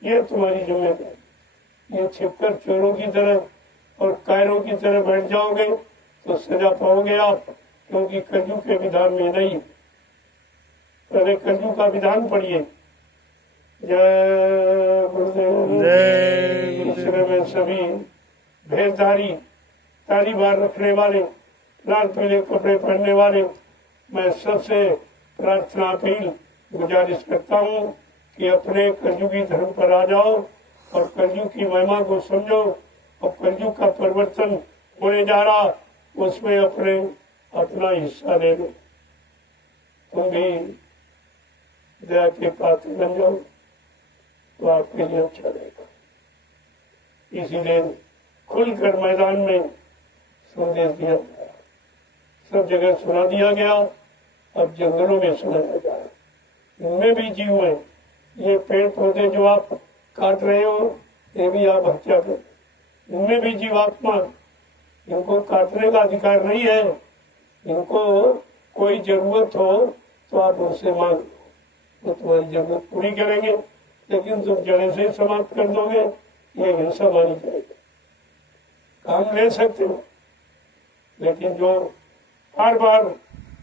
ये तुम्हारी जिम्मेदारी। ये छिपकर चोरों की तरह और कायरों की तरह बैठ जाओगे तो सजा पाओगे आप, क्योंकि कलयुग के विधान में नहीं। पहले कलयुग का विधान पढ़िए। जय गुरुदेव। दूसरे में सभी भेदधारी, ताली बार रखने वाले, लाल पीले कपड़े पहनने वाले, मैं सबसे प्रार्थना अपील गुजारिश करता हूँ कि अपने कलयुगी धर्म पर आ जाओ और कलयुग की महिमा को समझो और कलयुग का परिवर्तन होने जा रहा उसमें अपना हिस्सा ले लो। तुम भी दया के पात्र बन जाओ तो आपके लिए अच्छा रहेगा। इसीलिए खुलकर मैदान में संदेश दिया गया, सब जगह सुना दिया गया, अब जंगलों में सुनाया जा रहा। इनमें भी जीव है। ये पेड़ पौधे जो आप काट रहे हो ये भी आप हत्या कर, इनमें भी जीवात्मा, इनको काटने का अधिकार नहीं है। इनको कोई जरूरत हो तो आप उनसे मांग, वो तुम्हारी जरूरत पूरी करेंगे, लेकिन तुम जड़े से समाप्त कर दोगे ये हिंसा मानी जाएगी। काम ले सकते हो, लेकिन जो हर बार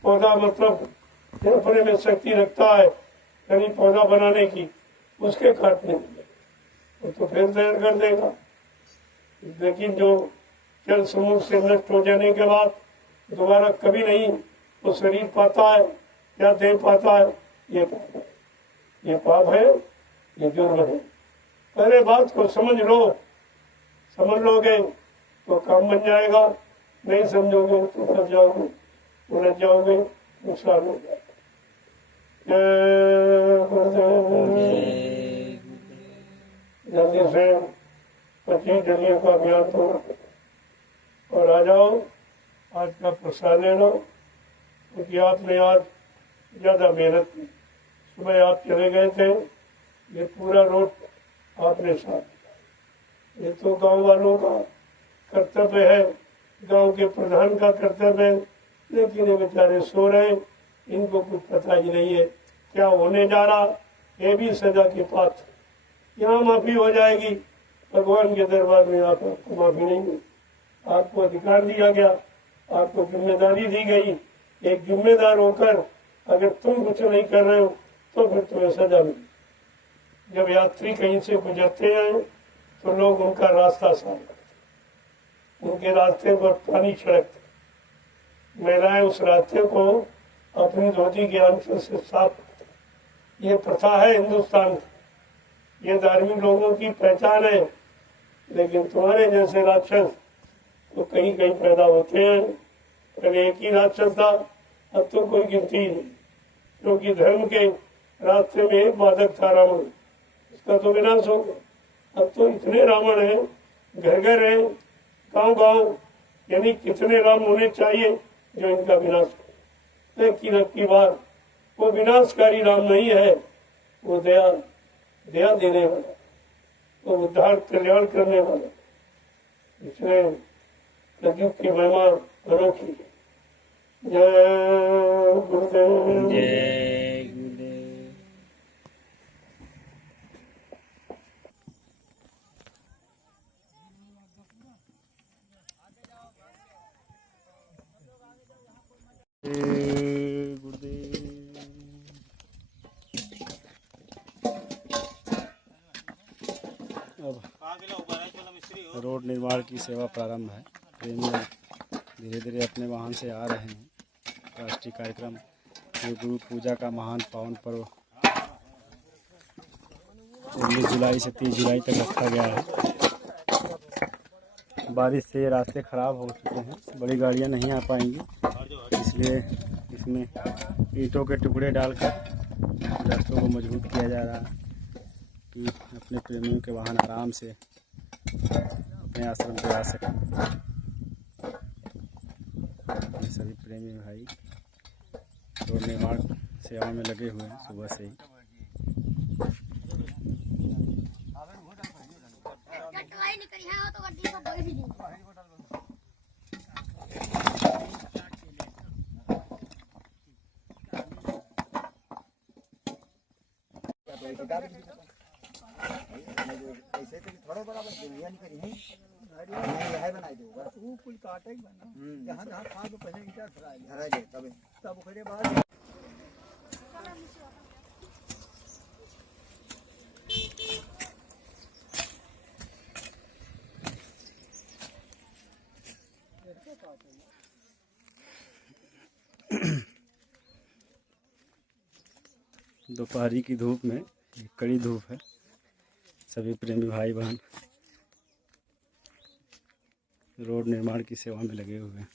पौधा मतलब अपने में शक्ति रखता है यानी पौधा बनाने की, उसके काटने में तो फिर तैयार कर देगा। लेकिन जो जल समूह से नष्ट हो जाने के बाद दोबारा कभी नहीं वो शरीर पाता है या दे पाता है, ये पाप है, ये पाप है, ये जुर्म है। पहले बात को समझ लो, समझ लोगे तो काम बन जाएगा। नहीं समझोगे तो फंस जाओगे, उलझ जाओगे, नुकसान हो जाएगा। जय गुरुदेव। जल्दी से 25 डलियों का अभियान करो और आ जाओ, आज का प्रसाद ले लो, क्योंकि आपने आज ज़्यादा मेहनत की। सुबह आप चले गए थे, ये पूरा रोड आपने साथ दिया। ये तो गांव वालों का कर्तव्य है, गांव के प्रधान का कर्तव्य है, लेकिन ये बेचारे सो रहे, इनको कुछ पता ही नहीं है क्या होने जा रहा। ये भी सजा के पात्र। यहाँ माफी हो जाएगी, भगवान के दरबार में आपको माफी नहीं मिली। आपको अधिकार दिया गया, आपको जिम्मेदारी दी गई। एक जिम्मेदार होकर अगर तुम कुछ नहीं कर रहे हो तो फिर तुम्हें सजा मिली। जब यात्री कहीं से गुजरते हैं तो लोग उनका रास्ता साफ करते, उनके रास्ते पर पानी छिड़कते, महिलाएं उस रास्ते को अपनी धोती के आंचल से साफ करते। ये प्रथा है हिंदुस्तान की, ये धार्मिक लोगों की पहचान है। लेकिन तुम्हारे जैसे राक्षस तो कहीं कहीं पैदा होते हैं। पहले एक ही राक्षस था, अब तो कोई गिनती ही नहीं, क्योंकि धर्म के रास्ते में एक बाधक था रावण, इसका तो विनाश हो गया। अब तो इतने रावण हैं, घर घर हैं, गांव गांव, यानी कितने राम होने चाहिए जो इनका विनाश हो। लेकिन अब की बार वो विनाशकारी राम नहीं है, वो दया देने वाला, वो उद्धार कल्याण करने वाला। इसलिए कलयुग की महिमा अनोखी है। जय गुरुदेव। जय गुरुदेव। अब रोड निर्माण की सेवा प्रारंभ है। प्रेमी धीरे धीरे अपने वाहन से आ रहे हैं। राष्ट्रीय कार्यक्रम ये गुरु पूजा का महान पावन पर्व 19 जुलाई से 30 जुलाई तक रखा गया है। बारिश से ये रास्ते खराब हो चुके हैं, बड़ी गाड़ियां नहीं आ पाएंगी, इसलिए इसमें ईंटों के टुकड़े डालकर रास्तों को मजबूत किया जा रहा है कि अपने प्रेमियों के वाहन आराम से अपने आश्रम पे आ सकें। ये सभी प्रेमी भाई रोड निर्माण सेवा में लगे हुए हैं सुबह से ही। ऐसे तो थोड़ा बराबर दुनिया नहीं करी है, यह बनाई दूंगा वो कुल काटे ही बना जहां जहां खा तो पहले ईटा धरा दे तब खड़े बाद। दोपहरी की धूप में, कड़ी धूप है, सभी प्रेमी भाई बहन रोड निर्माण की सेवा में लगे हुए हैं।